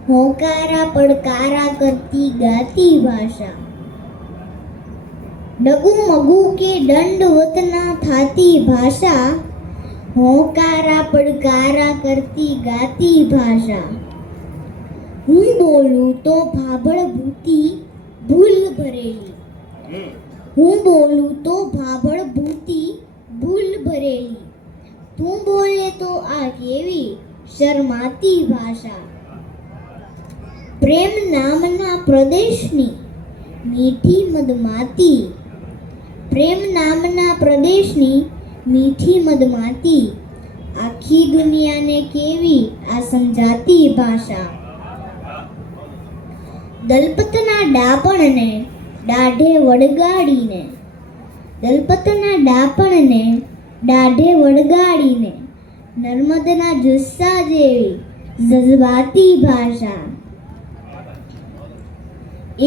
હોકારા પડકારા કરતી ગાતી ભાષા. ડગુ મગુ કે દંડવતના થાતી ભાષા, હોકારા પડકારા કરતી ગાતી ભાષા. હું બોલું તો ભાભળ ભૂતી ભૂલ ભરેલી, હું બોલું તો ભાભળ ભૂતી ભૂલ ભરેલી, તું બોલે તો આ કેવી શરમાતી ભાષા. પ્રેમ નામના પ્રદેશની મીઠી મધમાતી, પ્રેમ નામના પ્રદેશની મીઠી મધમાતી, આખી દુનિયાને કેવી આ સમજાતી ભાષા. દલપતના ડાપણને દાઢે વળગાડીને, દલપતના ડાપણને દાઢે વળગાડીને, નર્મદના જુસ્સા જેવી જજ્બાતી ભાષા.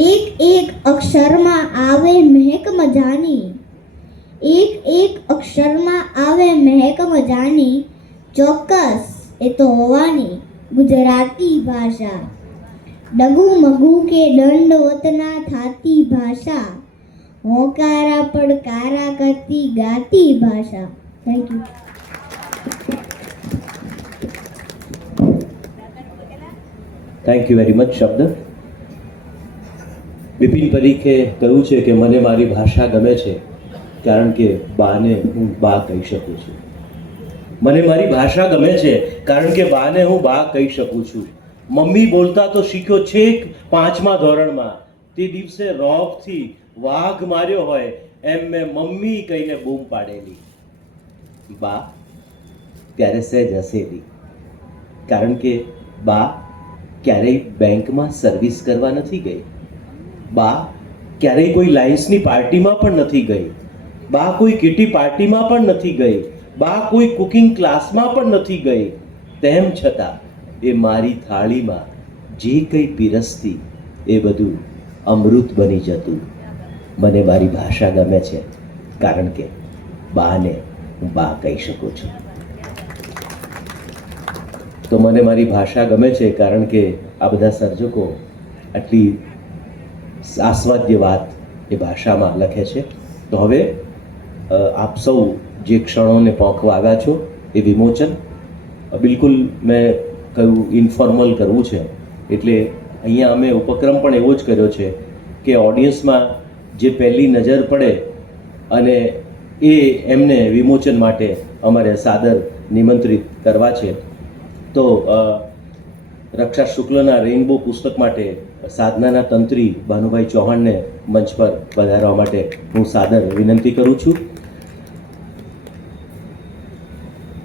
એક એક અક્ષરમાં આવે મહેક મજાની, એક એક અક્ષરમાં આવે મહેક મજાની, ચોક્કસ એ તો હોવાની ગુજરાતી ભાષા. ડગુ મગુ કે દંડવતના થાતી ભાષા, હોકારા પડકારા કરતી ગાતી ભાષા. Thank you. Thank you very much. શબ્દ બિપિન પરીખે કહ્યું છે કે મને મારી ભાષા ગમે છે કારણ કે બાને હું બા કહી શકું છું. મને મારી ભાષા ગમે છે કારણ કે બાને હું બા કહી શકું છું. મમ્મી બોલતા તો શીખ્યો છેક 5મા ધોરણમાં, તે દિવસે રોબથી વાઘ માર્યો હોય એમ મેં મમ્મી કહીને બૂમ પાડેલી. બા ત્યારે સહેજ હસેલી કારણ કે બા ક્યારેય બેંકમાં સર્વિસ કરવા નથી ગઈ, બા ક્યારેય કોઈ લાયન્સની પાર્ટીમાં પણ નથી ગઈ, બા કોઈ કિટી પાર્ટીમાં પણ નથી ગઈ, બા કોઈ કુકિંગ ક્લાસમાં પણ નથી ગઈ. તેમ છતાં એ મારી થાળીમાં જે કંઈ પીરસતી એ બધું અમૃત બની જતું. મને મારી ભાષા ગમે છે કારણ કે બાને હું બા કહી શકું છું. તો મને મારી ભાષા ગમે છે કારણ કે આ બધા સર્જકો આટલી આસ્વાદ્ય વાત એ ભાષામાં લખે છે. તો હવે આપ સૌ જે ક્ષણોને પોંખવા આવ્યા છો એ વિમોચન બિલકુલ મેં કહ્યું ઇન્ફોર્મલ કરવું છે એટલે અહીંયા અમે ઉપક્રમ પણ એવો જ કર્યો છે કે ઓડિયન્સમાં જે પહેલી નજર પડે અને એમને વિમોચન માટે અમારે સાદર નિમંત્રિત કરવા છે. તો રક્ષા શુક્લના રેઇનબો પુસ્તક માટે સાધનાના તંત્રી ભાનુભાઈ ચૌહાણને મંચ પર પધારવા માટે હું સાદર વિનંતી કરું છું.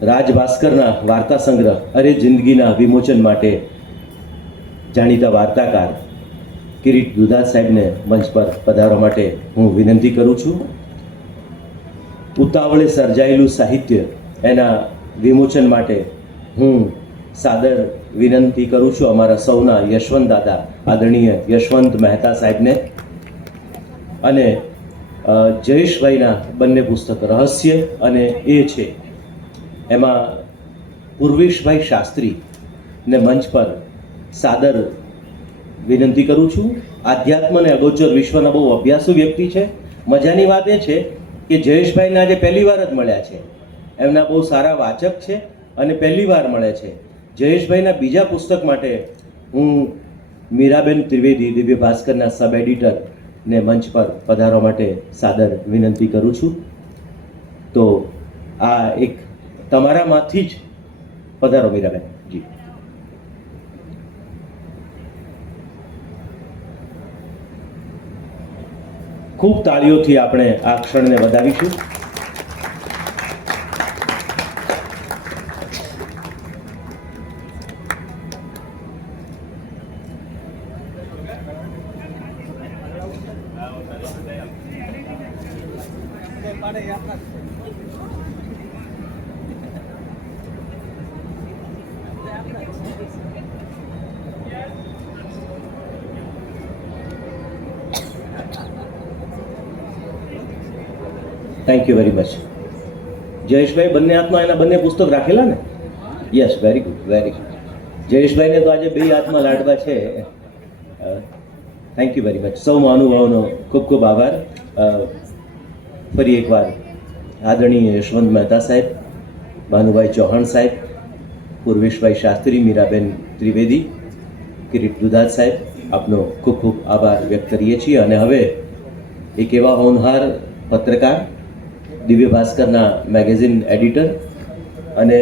રાજ ભાસ્કરના વાર્તા સંગ્રહ અરે જિંદગીના વિમોચન માટે જાણીતા વાર્તાકાર કિરીટ દુધાત સાહેબને મંચ પર પધારવા માટે હું વિનંતી કરું છું. ઉતાવળે સર્જાયેલું સાહિત્ય એના વિમોચન માટે હું સાદર વિનંતી કરું છું અમારા સૌના યશવંત દાદા આદરણીય યશવંત મહેતા સાહેબને. અને જયેશભાઈના બંને પુસ્તક રહસ્ય અને એ છે એમાં પૂર્વેશભાઈ શાસ્ત્રીને મંચ પર સાદર વિનંતી કરું છું. આધ્યાત્મ અને અગોચર વિશ્વના બહુ અભ્યાસુ વ્યક્તિ છે. મજાની વાત એ છે કે જયેશભાઈને આજે પહેલી વાર જ મળ્યા છે. એમના બહુ સારા વાચક છે અને પહેલી વાર મળે છે. જયેશભાઈના બીજા પુસ્તક માટે હું મીરાબેન ત્રિવેદી દિવ્ય ભાસ્કરના સબ એડિટરને મંચ પર પધારવા માટે સાદર વિનંતી કરું છું. તો આ એક તમારામાંથી જ પધારો મીરાબેન જી. ખૂબ તાળીઓથી આપણે આ ક્ષણને વધાવીશું. Thank you very much. Jayeshbhai બંને હાથમાં એના બંને પુસ્તક રાખેલા ને? Yes, very good, very good. જયેશભાઈને તો આજે બે હાથમાં લાડવા છે. Thank you very much. સૌ મહાનુભાવોનો ખૂબ ખૂબ આભાર. ફરી એકવાર આદરણીય યશવંત મહેતા સાહેબ, ભાનુભાઈ ચૌહાણ સાહેબ, પૂર્વેશભાઈ શાસ્ત્રી, મીરાબેન ત્રિવેદી, કિરીટ દુધાત સાહેબ, આપનો ખૂબ ખૂબ આભાર વ્યક્ત કરીએ છીએ. અને હવે એક એવા હોનહાર પત્રકાર, દિવ્ય ભાસ્કરના મેગેઝિન એડિટર અને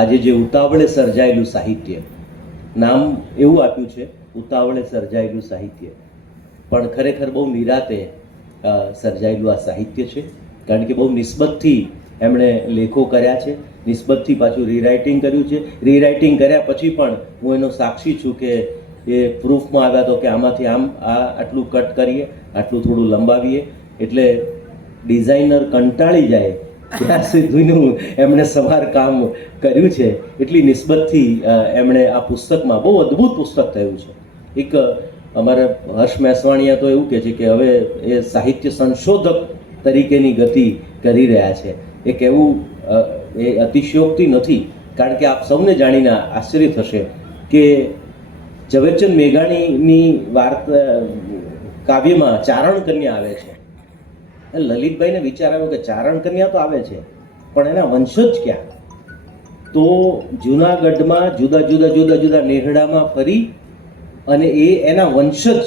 આજે જે ઉતાવળે સર્જાયેલું સાહિત્ય, નામ એવું આપ્યું છે ઉતાવળે સર્જાયેલું સાહિત્ય, પણ ખરેખર બહુ નિરાતે સર્જાયેલું આ સાહિત્ય છે. કારણ કે બહુ નિસ્બતથી એમણે લેખો કર્યા છે, નિસ્બતથી પાછું રીરાઇટિંગ કર્યું છે. રીરાઇટિંગ કર્યા પછી પણ હું એનો સાક્ષી છું કે એ પ્રૂફમાં આવ્યા તો કે આમાંથી આમ આટલું કટ કરીએ, આટલું થોડું લંબાવીએ, એટલે ડિઝાઇનર કંટાળી જાય ત્યાં સુધીનું એમણે સવાર કામ કર્યું છે. એટલી નિસ્બતથી એમણે આ પુસ્તકમાં બહુ અદ્ભુત પુસ્તક થયું છે. એક અમારે હર્ષ મેસવાણીયા તો એવું કહે છે કે હવે એ સાહિત્ય સંશોધક તરીકેની ગતિ કરી રહ્યા છે. એક એવું એ અતિશયોક્તિ નથી, કારણ કે આપ સૌને જાણીને આશ્ચર્ય થશે કે ઝવેરચંદ મેઘાણીની વાર્તા કાવ્યમાં ચારણ કન્યા આવે છે. લલિતભાઈને વિચાર આવ્યો કે ચારણ કન્યા તો આવે છે, પણ એના વંશજ ક્યાં? તો જૂનાગઢમાં જુદા જુદા નેહડામાં ફરી અને એના વંશજ,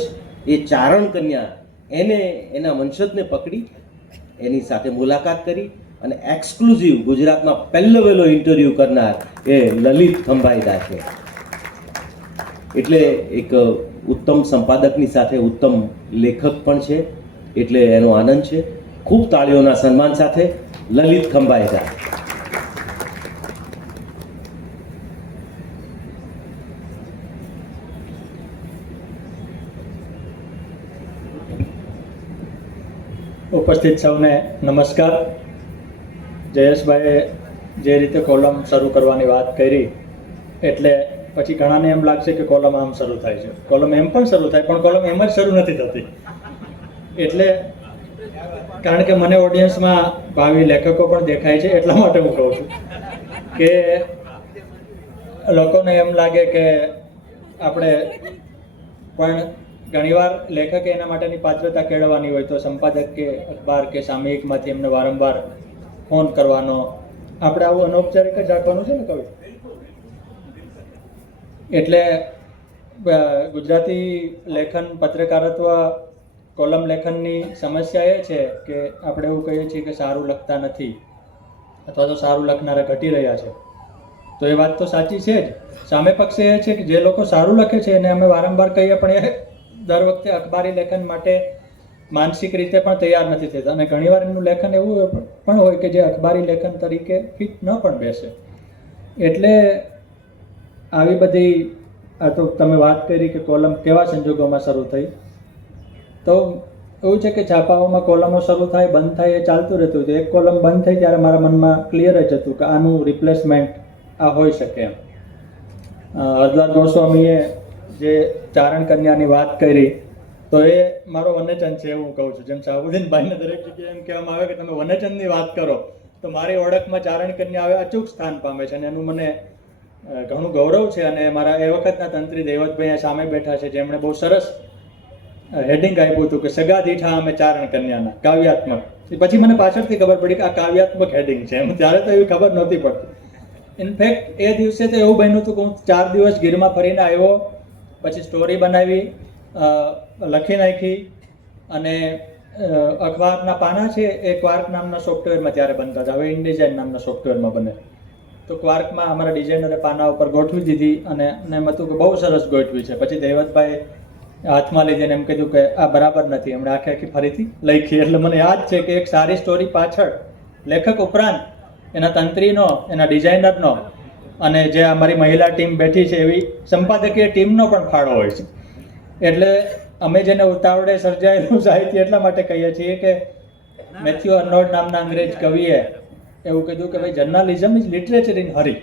એ ચારણ કન્યા, એના વંશજને પકડી એની સાથે મુલાકાત કરી અને એક્સક્લુઝિવ ગુજરાતમાં પહેલો ઇન્ટરવ્યૂ કરનાર એ લલિત ખંભાઈદા છે. એટલે એક ઉત્તમ સંપાદકની સાથે ઉત્તમ લેખક પણ છે, એટલે એનો આનંદ છે. ખૂબ તાળીઓના સન્માન સાથે લલિત ખંભાઈદા. ઉપસ્થિત સૌને નમસ્કાર. જયેશભાઈએ જે રીતે કોલમ શરૂ કરવાની વાત કરી, એટલે પછી ઘણાને એમ લાગશે કે કોલમ આમ શરૂ થાય છે. કોલમ એમ પણ શરૂ થાય, પણ કોલમ એમ જ શરૂ નથી થતી. એટલે કારણ કે મને ઓડિયન્સમાં ભાવિ લેખકો પણ દેખાય છે, એટલા માટે હું કહું છું કે લોકોને એમ લાગે કે આપણે પણ ઘણીવાર લેખકે એના માટેની પાત્રતા કેળવવાની હોય તો સંપાદક કે અખબાર કે સામયિકમાંથી એમને વારંવાર ફોન કરવાનો, આપણે આવું અનૌપચારિક જ રાખવાનું છે ને કવિ. એટલે ગુજરાતી લેખન પત્રકારત્વ કોલમ લેખનની સમસ્યા એ છે કે આપણે એવું કહીએ છીએ કે સારું લખતા નથી અથવા તો સારું લખનારા ઘટી રહ્યા છે. તો એ વાત તો સાચી છે જ. સામે પક્ષે એ છે કે જે લોકો સારું લખે છે એને અમે વારંવાર કહીએ પણ એ દર વખતે અખબારી લેખન માટે માનસિક રીતે પણ તૈયાર નથી થતા અને ઘણીવાર એમનું લેખન એવું પણ હોય કે જે અખબારી લેખન તરીકે ફિટ ન પણ બેસે. એટલે આવી બધી આ તો તમે વાત કરી કે કોલમ કેવા સંજોગોમાં શરૂ થઈ. તો એવું છે કે છાપાઓમાં કોલમો શરૂ થાય બંધ થાય એ ચાલતું રહેતું હતું. એક કોલમ બંધ થઈ ત્યારે મારા મનમાં ક્લિયર જ હતું કે આનું રિપ્લેસમેન્ટ આ હોઈ શકે એમ. હરદ્વાર ગોસ્વામીએ જે ચારણ કન્યાની વાત કરી તો એ મારો વનેચન છે એવું કહું છું. જેમ શાહબુદ્દીનભાઈને દરેક જગ્યાએ એમ કહેવામાં આવે કે તમે વનેચનની વાત કરો તો મારી ઓળખમાં ચારણ કન્યા હવે અચૂક સ્થાન પામે છે અને એનું મને ઘણું ગૌરવ છે. અને મારા એ વખતના તંત્રી દેવતભાઈ સામે બેઠા છે જેમણે બહુ સરસ હેડિંગ આપ્યું હતું કે સગા દીઠા અમે ચારણ કન્યાના કાવ્યાત્મક. પછી મને પાછળથી ખબર પડી કે આ કાવ્યાત્મક હેડિંગ છે. એમ ત્યારે તો એવી ખબર નહોતી પડતી. ઇનફેક્ટ એ દિવસે તો એવું બન્યું હતું કે હું 4 દિવસ ગીરમાં ફરીને આવ્યો, પછી સ્ટોરી બનાવી, લખી નાખી અને અખબારના પાના છે એ ક્વાર્ક નામના સોફ્ટવેરમાં ત્યારે બનતા હતા. હવે ઇનડિઝાઇન નામના સોફ્ટવેરમાં બને. તો ક્વાર્કમાં અમારા ડિઝાઇનરે પાના ઉપર ગોઠવી દીધી અને એમ હતું કે બહુ સરસ ગોઠવી છે. પછી દેવતભાઈ હાથમાં લીધીને એમ કીધું કે આ બરાબર નથી, એમણે આખી ફરીથી લખી. એટલે મને યાદ છે કે એક સારી સ્ટોરી પાછળ લેખક ઉપરાંત એના તંત્રીનો, એના ડિઝાઇનરનો અને જે અમારી મહિલા ટીમ બેઠી છે એવી સંપાદકીય ટીમનો પણ ફાળો હોય છે. એટલે અમે જેને ઉતાવળે સર્જાયેલું સાહિત્ય એટલા માટે કહીએ છીએ કે મેથ્યુ અર્નોલ્ડ નામના અંગ્રેજ કવિએ એવું કીધું કે ભાઈ જર્નાલિઝમ ઇઝ લિટરેચર ઇન હરી.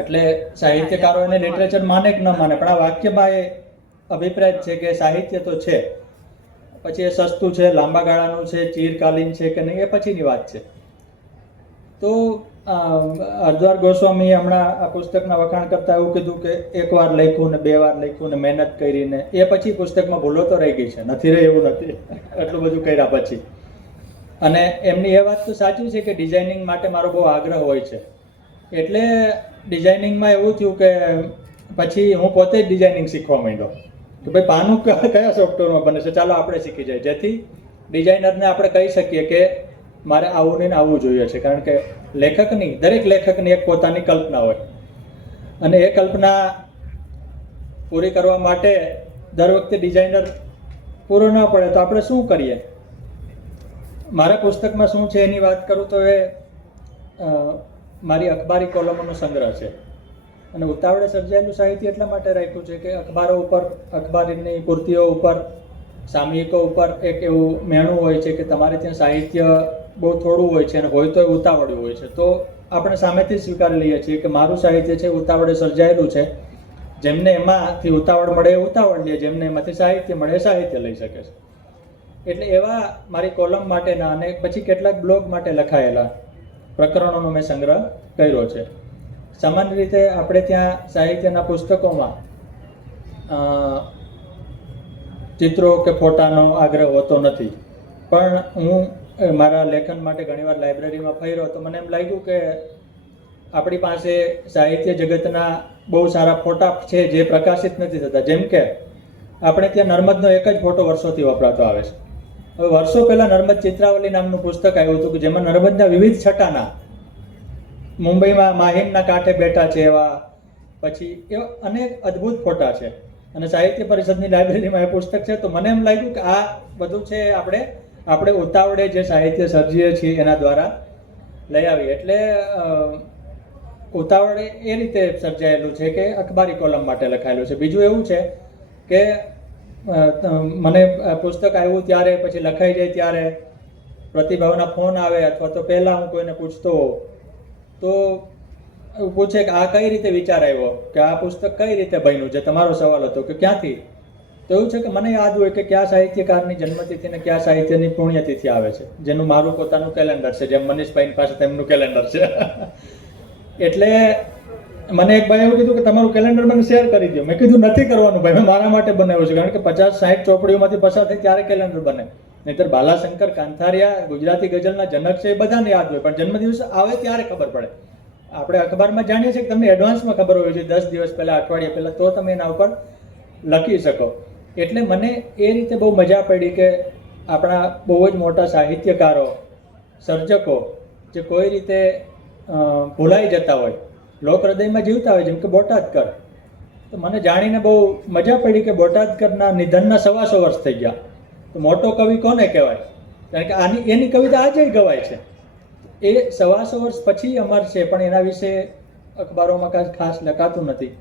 એટલે સાહિત્યકારો એને લિટરેચર માને કે ન માને પણ આ વાક્યમાં એ અભિપ્રાય છે કે સાહિત્ય તો છે, પછી એ સસ્તું છે, લાંબા ગાળાનું છે, ચીરકાલીન છે કે નહીં એ પછીની વાત છે. તો હરદ્વાર ગોસ્વામીએ હમણાં આ પુસ્તકના વખાણ કરતા એવું કીધું કે 1 વાર લખ્યું ને 2 વાર લખ્યું ને મહેનત કરીને એ પછી પુસ્તકમાં ભૂલો તો રહી ગઈ છે, નથી રહી એવું નથી, એટલું બધું કર્યા પછી. અને એમની એ વાત તો સાચી છે કે ડિઝાઇનિંગ માટે મારો બહુ આગ્રહ હોય છે. એટલે ડિઝાઇનિંગમાં એવું થયું કે પછી હું પોતે જ ડિઝાઇનિંગ શીખવા માંડ્યો કે ભાઈ પાનું કયા સોફ્ટવેરમાં બને છે, ચાલો આપણે શીખી જાય, જેથી ડિઝાઇનરને આપણે કહી શકીએ કે મારે આવું નહીં ને આવવું જોઈએ છે. કારણ કે લેખકની, દરેક લેખકની એક પોતાની કલ્પના હોય અને એ કલ્પના પૂરી કરવા માટે દર વખતે ડિઝાઇનર પૂરો ન પડે તો આપણે શું કરીએ. મારા પુસ્તકમાં શું છે એની વાત કરું તો એ મારી અખબારી કોલમોનો સંગ્રહ છે. અને ઉતાવળે સર્જાયેલું સાહિત્ય એટલા માટે રાખ્યું છે કે અખબારો ઉપર, અખબારીની પૂર્તિઓ ઉપર, સામયિકો ઉપર એક એવું મેણું હોય છે કે તમારે ત્યાં સાહિત્ય બહુ થોડું હોય છે અને હોય તો એ ઉતાવળ્યું હોય છે. તો આપણે સામેથી સ્વીકારી લઈએ છીએ કે મારું સાહિત્ય છે ઉતાવળે સર્જાયેલું છે. જેમને એમાંથી ઉતાવળ મળે એ ઉતાવળ લે, જેમને એમાંથી સાહિત્ય મળે એ સાહિત્ય લઈ શકે છે. એટલે એવા મારી કોલમ માટેના અને પછી કેટલાક બ્લોગ માટે લખાયેલા પ્રકરણોનો મેં સંગ્રહ કર્યો છે. સામાન્ય રીતે આપણે ત્યાં સાહિત્યના પુસ્તકોમાં ચિત્રો કે ફોટાનો આગ્રહ હોતો નથી. પણ હું મારા લેખન માટે ઘણીવાર લાઇબ્રેરીમાં ફર્યો તો મને એમ લાગ્યું કે આપણી પાસે સાહિત્ય જગતના બહુ સારા ફોટા છે જે પ્રકાશિત નથી થતા. જેમ કે આપણે ત્યાં નર્મદનો એક જ ફોટો વર્ષોથી વપરાતો આવે છે. હવે વર્ષો પહેલાં નર્મદ ચિત્રાવલી નામનું પુસ્તક આવ્યું હતું કે જેમાં નર્મદના વિવિધ છટાના, મુંબઈમાં માહિમના કાંઠે બેઠા છે એવા, પછી એવા અનેક અદ્ભુત ફોટા છે. અને સાહિત્ય પરિષદની લાઇબ્રેરીમાં એ પુસ્તક છે. તો મને એમ લાગ્યું કે આ બધું છે આપણે ઉતાવળે જે સાહિત્ય સર્જીએ છીએ એના દ્વારા લઈ આવીએ. એટલે ઉતાવળે એ રીતે સર્જાયેલું છે કે અખબારી કોલમ માટે લખાયેલું છે. બીજું એવું છે કે મને પુસ્તક આવ્યું ત્યારે, પછી લખાઈ જાય ત્યારે પ્રતિભાવના ફોન આવે અથવા તો પહેલાં હું કોઈને પૂછતો હોઉં તો પૂછે કે આ કઈ રીતે વિચાર આવ્યો, કે આ પુસ્તક કઈ રીતે બન્યું, જે તમારો સવાલ હતો કે ક્યાંથી. તો એવું છે કે મને યાદ હોય કે કયા સાહિત્યકારની જન્મતિથિ ને કયા સાહિત્યની પુણ્યતિથિ આવે છે, જેનું મારું પોતાનું કેલેન્ડર છે, જેમ મનીષભાઈ પાસે તેમનું કેલેન્ડર છે. એટલે મને એક ભાઈ એવું કીધું કે તમારું કેલેન્ડર મને શેર કરી દો. મેં કીધું નથી કરવાનું ભાઈ, મેં મારા માટે બનાવ્યું છે. કારણ કે 50-60 ચોપડીઓમાંથી પસાર થઈ ત્યારે કેલેન્ડર બને. નહીંતર બાલાશંકર કાંથારિયા ગુજરાતી ગઝલના જનક છે એ બધાને યાદ હોય, પણ જન્મદિવસ આવે ત્યારે ખબર પડે આપણે અખબારમાં જાણીએ છીએ કે તમને એડવાન્સમાં ખબર હોવી જોઈએ, 10 દિવસ પહેલાં, અઠવાડિયા પહેલાં, તો તમે એના ઉપર લખી શકો. એટલે મને એ રીતે બહુ મજા પડી કે આપણા બહુ જ મોટા સાહિત્યકારો, સર્જકો જે કોઈ રીતે ભૂલાઈ જતા હોય, લોક હૃદયમાં જીવતા હોય, જેમ કે બોટાદકર. તો મને જાણીને બહુ મજા પડી કે બોટાદકરના નિધનના 125 વર્ષ થઈ ગયા. તો મોટો કવિ કોને કહેવાય? કારણ કે એની કવિતા આજે ગવાય છે. એ 125 વર્ષ પછી અમર છે, પણ એના વિશે અખબારોમાં કાંઈ ખાસ લખાતું નથી.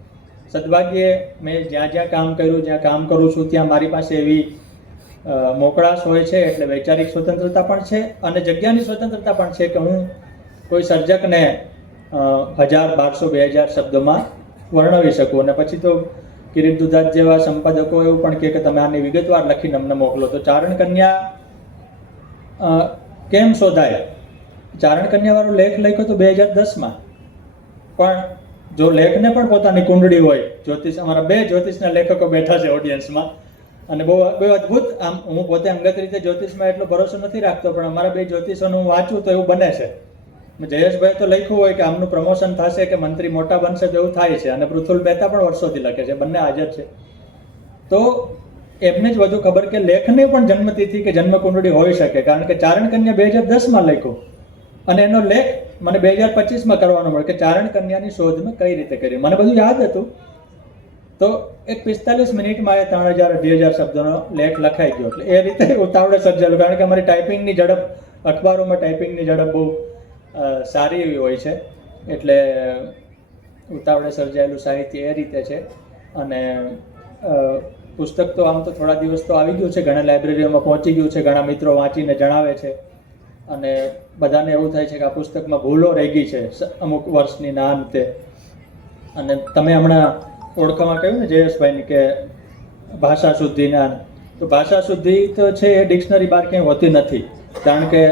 સદભાગ્યે મેં જ્યાં જ્યાં કામ કર્યું, જ્યાં કામ કરું છું, ત્યાં મારી પાસે એવી મોકળાશ હોય છે, એટલે વૈચારિક સ્વતંત્રતા પણ છે અને જગ્યાની સ્વતંત્રતા પણ છે કે હું કોઈ સર્જકને 1000, 1200, 2000 શબ્દોમાં વર્ણવી શકું. અને પછી તો કિરીટ દુધાત જેવા સંપાદકો એવું પણ કહે કે તમે આની વિગતવાર લખીને અમને મોકલો. તો ચારણ કન્યા કેમ શોધાય? ચારણ કન્યા વાળો લેખ લખ્યો તો 2010માં, પણ જો લેખને પણ પોતાની કુંડળી હોય, જ્યોતિષ, અમારા 2 જ્યોતિષના લેખકો બેઠા છે ઓડિયન્સમાં, અને બહુ અદ્ભુત. આમ હું પોતે અંગત રીતે જ્યોતિષમાં એટલો ભરોસો નથી રાખતો, પણ અમારા 2 જ્યોતિષોનું હું વાંચું તો એવું બને છે. જયેશભાઈ તો લખ્યું હોય કે આમનું પ્રમોશન થશે કે મંત્રી મોટા બનશે, તો એવું થાય છે. અને પૃથુલ મહેતા પણ વર્ષોથી લખે છે, બંને હાજર છે. તો એમને જ વધુ ખબર કે લેખને પણ જન્મતિથિ કે જન્મકુંડળી હોઈ શકે, કારણ કે ચારણ કન્યા 2010માં લખ્યું અને એનો લેખ મને 2025માં કરવાનો મળે કે ચારણ કન્યાની શોધ મેં કઈ રીતે કરી. મને બધું યાદ હતું, તો એક 45 મિનિટમાં એ 3000-20000 શબ્દોનો લેખ લખાઈ ગયો. એટલે એ રીતે ઉતાવળે સર્જેલું, કારણ કે અમારી ટાઈપિંગની ઝડપ, અખબારોમાં ટાઈપિંગની ઝડપ બહુ સારી એવી હોય છે, એટલે ઉતાવળે સર્જાયેલું સાહિત્ય એ રીતે છે. અને પુસ્તક તો આમ તો થોડા દિવસ તો આવી ગયું છે, ઘણા લાઇબ્રેરીઓમાં પહોંચી ગયું છે, ઘણા મિત્રો વાંચીને જણાવે છે, અને બધાને એવું થાય છે કે આ પુસ્તકમાં ભૂલો રહી ગઈ છે અમુક વર્ષની ના અંતે. અને તમે હમણાં ઓળખામાં કહ્યું ને જયેશભાઈની કે ભાષા શુદ્ધિના, તો ભાષા શુદ્ધિ તો છે એ ડિક્શનરી બહાર ક્યાંય હોતી નથી, કારણ કે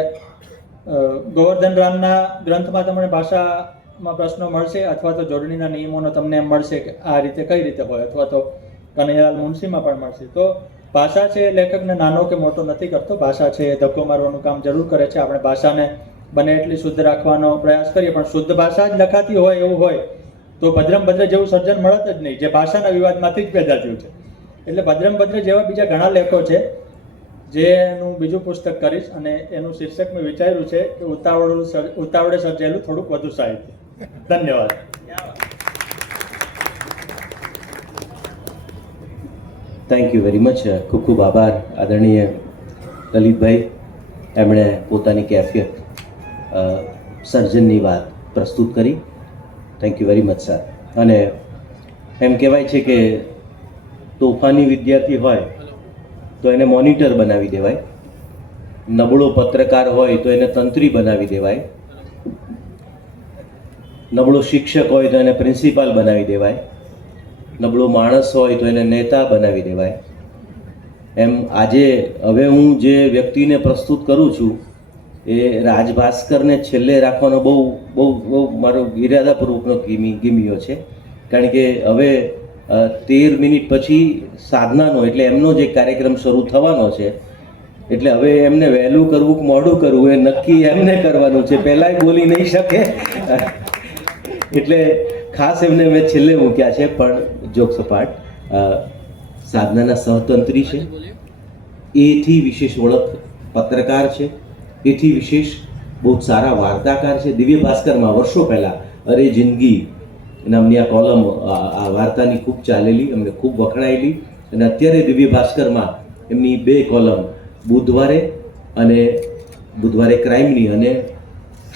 ગોવર્ધન રામના ગ્રંથમાં તમને ભાષામાં પ્રશ્નો મળશે, અથવા તો જોડણીના નિયમોનો તમને એમ મળશે કે આ રીતે કઈ રીતે હોય, અથવા તો કનૈયાલાલ મુનશીમાં પણ મળશે. તો ભાષા છે લેખકને નાનો કે મોટો નથી કરતો. ભાષા છે એ ધક્કો મારવાનું કામ જરૂર કરે છે. આપણે ભાષાને બને એટલી શુદ્ધ રાખવાનો પ્રયાસ કરીએ, પણ શુદ્ધ ભાષા જ લખાતી હોય એવું હોય તો ભદ્રમ ભદ્ર જેવું સર્જન મળત જ નહીં, જે ભાષાના વિવાદમાંથી જ પેદા થયું છે. એટલે ભદ્રમ ભદ્ર જેવા બીજા ઘણા લેખો છે જેનું બીજું પુસ્તક કરીશ, અને એનું શીર્ષક મેં વિચાર્યું છે કે ઉતાવળે સર્જાયેલું થોડુંક વધુ સાહિત્ય. ધન્યવાદ. Thank you very much. ખૂબ ખૂબ આભાર આદરણીય લલિતભાઈ. એમણે પોતાની કેફિયત સર્જનની વાત પ્રસ્તુત કરી. Thank you very much sir. અને એમ કહેવાય છે કે તોફાની વિદ્યાર્થી હોય તો એને મોનિટર બનાવી દેવાય, નબળો પત્રકાર હોય તો એને તંત્રી બનાવી દેવાય, નબળો શિક્ષક હોય તો એને પ્રિન્સિપાલ બનાવી દેવાય, નબળો માણસ હોય તો એને નેતા બનાવી દેવાય. એમ આજે હવે હું જે વ્યક્તિને પ્રસ્તુત કરું છું એ રાજભાસ્કરને છેલ્લે રાખવાનો બહુ બહુ બહુ મારો ઇરાદાપૂર્વકનો ગિમિયો છે, કારણ કે હવે 13 મિનિટ પછી સાધનાનો એટલે એમનો જે કાર્યક્રમ શરૂ થવાનો છે, એટલે હવે એમને વહેલું કરવું કે મોડું કરવું એ નક્કી એમને કરવાનું છે, પહેલાંય બોલી નહીં શકે. એટલે ખાસ એમને મેં છેલ્લે મૂક્યા છે. પણ જોક સપાટ, સાધનાના સહતંત્રી છે, એથી વિશેષ ઓળખ પત્રકાર છે, એથી વિશેષ બહુ સારા વાર્તાકાર છે. દિવ્ય ભાસ્કરમાં વર્ષો પહેલાં અરે જિંદગી નામની આ કોલમ, આ વાર્તાની ખૂબ ચાલેલી, અમને ખૂબ વખણાયેલી. અને અત્યારે દિવ્ય ભાસ્કરમાં એમની 2 કોલમ, બુધવારે ક્રાઇમની અને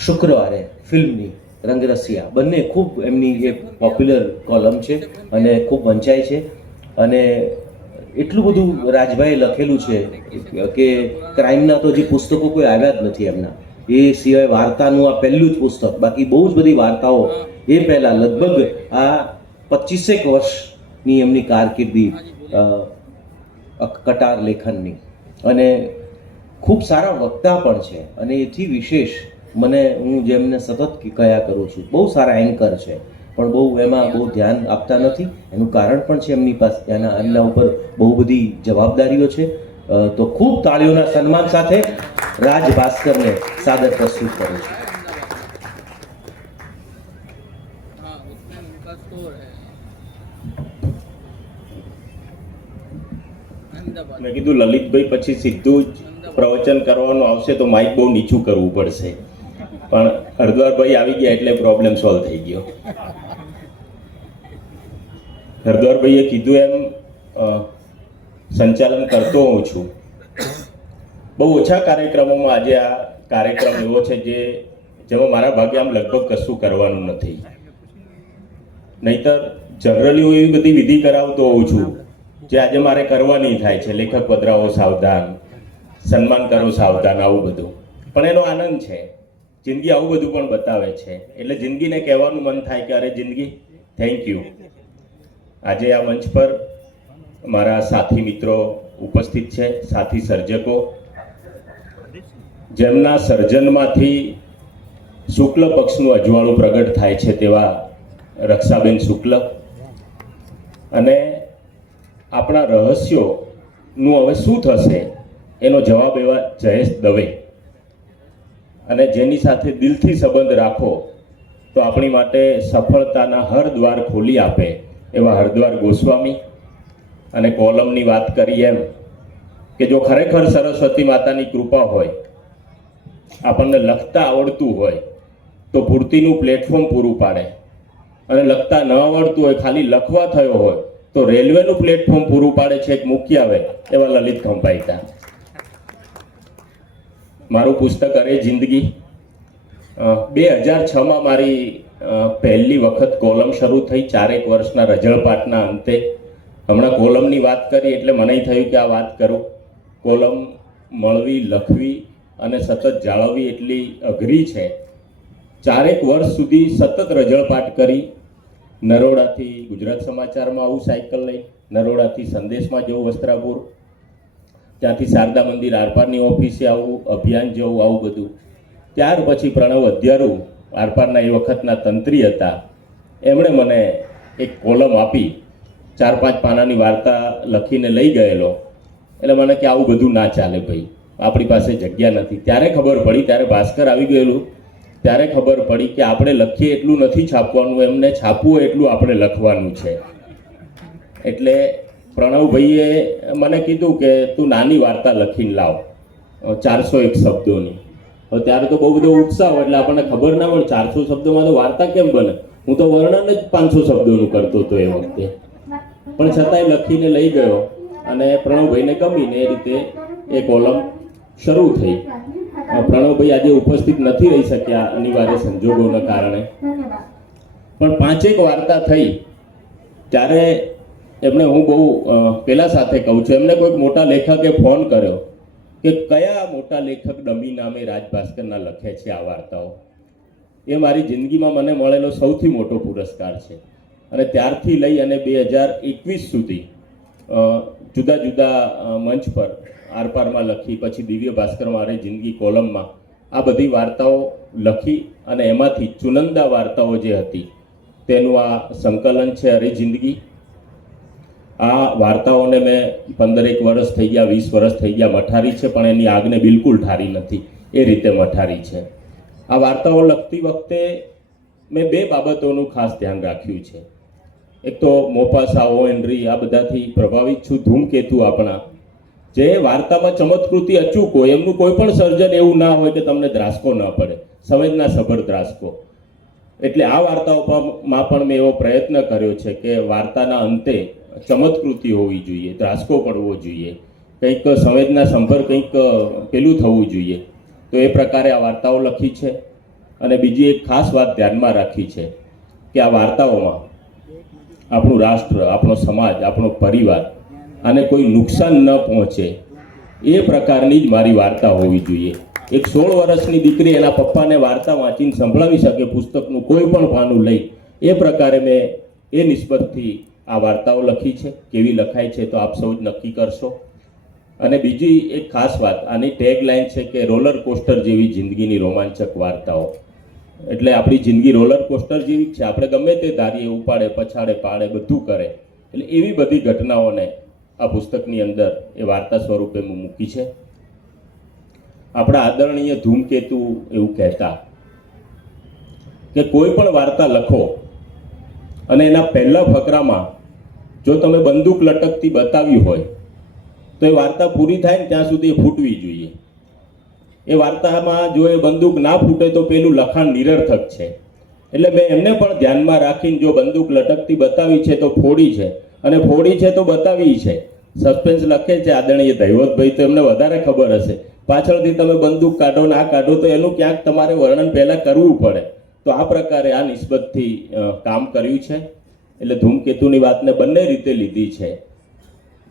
શુક્રવારે ફિલ્મની રંગરસિયા, બંને ખૂબ એમની એક પોપ્યુલર કોલમ છે અને ખૂબ વંચાય છે. અને એટલું બધું રાજભાઈએ લખેલું છે કે ક્રાઇમના તો જે પુસ્તકો કોઈ આવ્યા જ નથી એમના, એ સિવાય વાર્તાનું આ પહેલું જ પુસ્તક. બાકી બહુ જ બધી વાર્તાઓ એ પહેલાં લગભગ આ 25 વર્ષની એમની કારકિર્દી કટાર લેખનની, અને ખૂબ સારા વક્તા પણ છે. અને એથી વિશેષ મને, હું જેમને સતત કયા કરું છું, બહુ સારા એન્કર છે, પણ બહુ એમાં બહુ ધ્યાન આપતા નથી. એનું કારણ પણ છે એમની પાસે એમના ઉપર બહુ બધી જવાબદારીઓ છે. તો ખૂબ તાળીઓના સન્માન સાથે રાજભાસ્કરને સાદર પ્રસ્તુત કરું છું. મેં કીધું લલિતભાઈ પછી સીધું જ પ્રવચન કરવાનું આવશે તો માઇક બહુ નીચું કરવું પડશે, પણ હરદ્વારભાઈ આવી ગયા એટલે પ્રોબ્લેમ સોલ્વ થઈ ગયો. હરદ્વારભાઈએ કીધું એમ સંચાલન કરતો હોઉં છું. બહુ ઓછા કાર્યક્રમોમાં આજે આ કાર્યક્રમ એવો છે જેમાં મારા ભાગે આમ લગભગ કશું કરવાનું નથી. નહીતર જનરલી હું એવી બધી વિધિ કરાવતો હોઉં છું જે આજે મારે કરવાની થાય છે. લેખક પધરાવો સાવધાન, સન્માન કરો સાવધાન, આવું બધું. પણ એનો આનંદ છે, જિંદગી આવું બધું પણ બતાવે છે. એટલે જિંદગીને કહેવાનું મન થાય કે અરે જિંદગી થેન્ક યુ. આજે આ મંચ પર મારા સાથી મિત્રો ઉપસ્થિત છે, સાથી સર્જકો, જેમના સર્જનમાંથી શુક્લ પક્ષનું અજવાળું પ્રગટ થાય છે તેવા રક્ષાબેન શુક્લ અને આપણા રહસ્યોનું હવે શું થશે એનો જવાબ એવા જયેશ દવે. અને જેની સાથે દિલથી સંબંધ રાખો તો આપણી માટે સફળતાના હર દ્વાર ખોલી આપે એવા હરદ્વાર ગોસ્વામી. અને કોલમની વાત કરી એમ કે જો ખરેખર સરસ્વતી માતાની કૃપા હોય, આપણને લખતા આવડતું હોય તો પૂર્તિનું પ્લેટફોર્મ પૂરું પાડે, અને લખતા ન આવડતું હોય, ખાલી લખવા થયો હોય તો રેલવેનું પ્લેટફોર્મ પૂરું પાડે છે. એક મૂકી આવે એવા લલિત ખંભાઈતા. મારું પુસ્તક અરે જિંદગી 2006માં મારી પહેલી વખત કોલમ શરૂ થઈ, 4 વર્ષના રજળપાટના અંતે. હમણાં કોલમની વાત કરી એટલે મને થયું કે આ વાત કરું. કોલમ મળવી, લખવી અને સતત જાળવવી એટલી અઘરી છે. 4 વર્ષ સુધી સતત રજળપાટ કરી. નરોડાથી ગુજરાત સમાચારમાં આવું સાયકલ લઈ, નરોડાથી સંદેશમાં જવું વસ્ત્રાપુર, ત્યાંથી શારદા મંદિર આરપારની ઓફિસે આવું, અભિયાન જવું, આવું બધું. ત્યાર પછી પ્રણવ અધ્યારુ આરપારના એ વખતના તંત્રી હતા, એમણે મને એક કોલમ આપી. 4-5 પાનાની વાર્તા લખીને લઈ ગયેલો. એટલે મને કે આવું બધું ના ચાલે ભાઈ, આપણી પાસે જગ્યા નથી. ત્યારે ખબર પડી, ત્યારે ભાસ્કર આવી ગયેલું, ત્યારે ખબર પડી કે આપણે લખીએ એટલું નથી છાપવાનું, એમને છાપવું એટલું આપણે લખવાનું છે. એટલે પ્રણવભાઈએ મને કીધું કે તું નાની વાર્તા લખીને લાવ, 401 શબ્દોની. હવે ત્યારે તો બહુ બધો ઉત્સાહ હોય એટલે આપણને ખબર ના પડે 400 શબ્દોમાં તો વાર્તા કેમ બને. હું તો વર્ણન જ 500 શબ્દોનું કરતો હતો એ વખતે, પણ છતાંય લખીને લઈ ગયો અને પ્રણવભાઈને ગમીને એ રીતે એ કોલમ શરૂ થઈ. પ્રણવભાઈ આજે ઉપસ્થિત નથી રહી શક્યા અનિવાર્ય સંજોગોના કારણે, પણ 5-1 વાર્તા થઈ ત્યારે એમને હું બહુ પેલા સાથે કહું છું, એમને કોઈક મોટા લેખકે ફોન કર્યો કે કયા મોટા લેખક ડમી નામે રાજભાસ્કરના લખે છે આ વાર્તાઓ. એ મારી જિંદગીમાં મને મળેલો સૌથી મોટો પુરસ્કાર છે. અને ત્યારથી લઈ અને 2021 સુધી જુદા જુદા મંચ પર આરપારમાં લખી, પછી દિવ્ય ભાસ્કર મારે જિંદગી કોલમમાં આ બધી વાર્તાઓ લખી અને એમાંથી ચુનંદા વાર્તાઓ જે હતી તેનું આ સંકલન છે અરે જિંદગી. આ વાર્તાઓને મેં 15 વર્ષ થઈ ગયા, 20 વર્ષ થઈ ગયા મઠારી છે, પણ એની આગને બિલકુલ ઠારી નથી, એ રીતે મઠારી છે. આ વાર્તાઓ લખતી વખતે મેં 2 બાબતોનું ખાસ ધ્યાન રાખ્યું છે. એક તો મોપાસા, ઓ હેનરી, આ બધાથી પ્રભાવિત છું. ધૂમકેતુ આપણા જે વાર્તામાં ચમત્કૃતિ અચૂક હોય, એમનું કોઈ પણ સર્જન એવું ના હોય કે તમને ધ્રાસકો ન પડે, સંવેદના સભર ધ્રાસકો. એટલે આ વાર્તાઓમાં પણ મેં એવો પ્રયત્ન કર્યો છે કે વાર્તાના અંતે ચમત્કૃતિ હોવી જોઈએ, ધ્રાસકો પડવો જોઈએ, કંઈક સંવેદના સંભર કંઈક પેલું થવું જોઈએ. તો એ પ્રકારે આ વાર્તાઓ લખી છે. અને બીજી એક ખાસ વાત ધ્યાનમાં રાખી છે કે આ વાર્તાઓમાં આપણું રાષ્ટ્ર, આપણો સમાજ, આપણો પરિવાર આને કોઈ નુકસાન ન પહોંચે એ પ્રકારની જ મારી વાર્તા હોવી જોઈએ. એક 16 વર્ષની દીકરી એના પપ્પાને વાર્તા વાંચીને સંભળાવી શકે પુસ્તકનું કોઈ પણ પાનું લઈ, એ પ્રકારે મેં એ નિસ્બતથી આ વાર્તાઓ લખી છે. કેવી લખાય છે તો આપ સૌ જ નક્કી કરશો. અને બીજી એક ખાસ વાત, આની ટેગ લાઈન છે કે રોલર કોસ્ટર જેવી જિંદગીની રોમાંચક વાર્તાઓ. એટલે આપણી જિંદગી રોલર કોસ્ટર જેવી છે, આપણે ગમે તે ધારીએ ઉપાડે, પછાડે, પાડે, બધું કરે. એટલે એવી બધી ઘટનાઓને આ પુસ્તકની અંદર એ વાર્તા સ્વરૂપે મૂકી છે. આપણા આદરણીય ધૂમકેતુ એવું કહેતા કે કોઈ પણ વાર્તા લખો અને એના પહેલા ફકરામાં જો તમે બંદૂક લટકતી બતાવી હોય તો એ વાર્તા પૂરી થાય ને ત્યાં સુધી એ ફૂટવી જોઈએ. એ વાર્તામાં જો એ બંદૂક ના ફૂટે તો પેલું લખાણ નિરર્થક છે. એટલે મેં એમને પણ ધ્યાનમાં રાખીને જો બંદૂક લટકતી બતાવી છે તો ફોડી છે, અને ફોડી છે તો બતાવી છે. સસ્પેન્સ લખે છે આદરણીય દૈવતભાઈ, તો એમને વધારે ખબર હશે. પાછળથી તમે બંદૂક કાઢો ના કાઢો તો એનું ક્યાંક તમારે વર્ણન પહેલાં કરવું પડે. તો આ પ્રકારે આ નિસ્બતથી કામ કર્યું છે. એટલે ધૂમકેતુની વાતને બંને રીતે લીધી છે.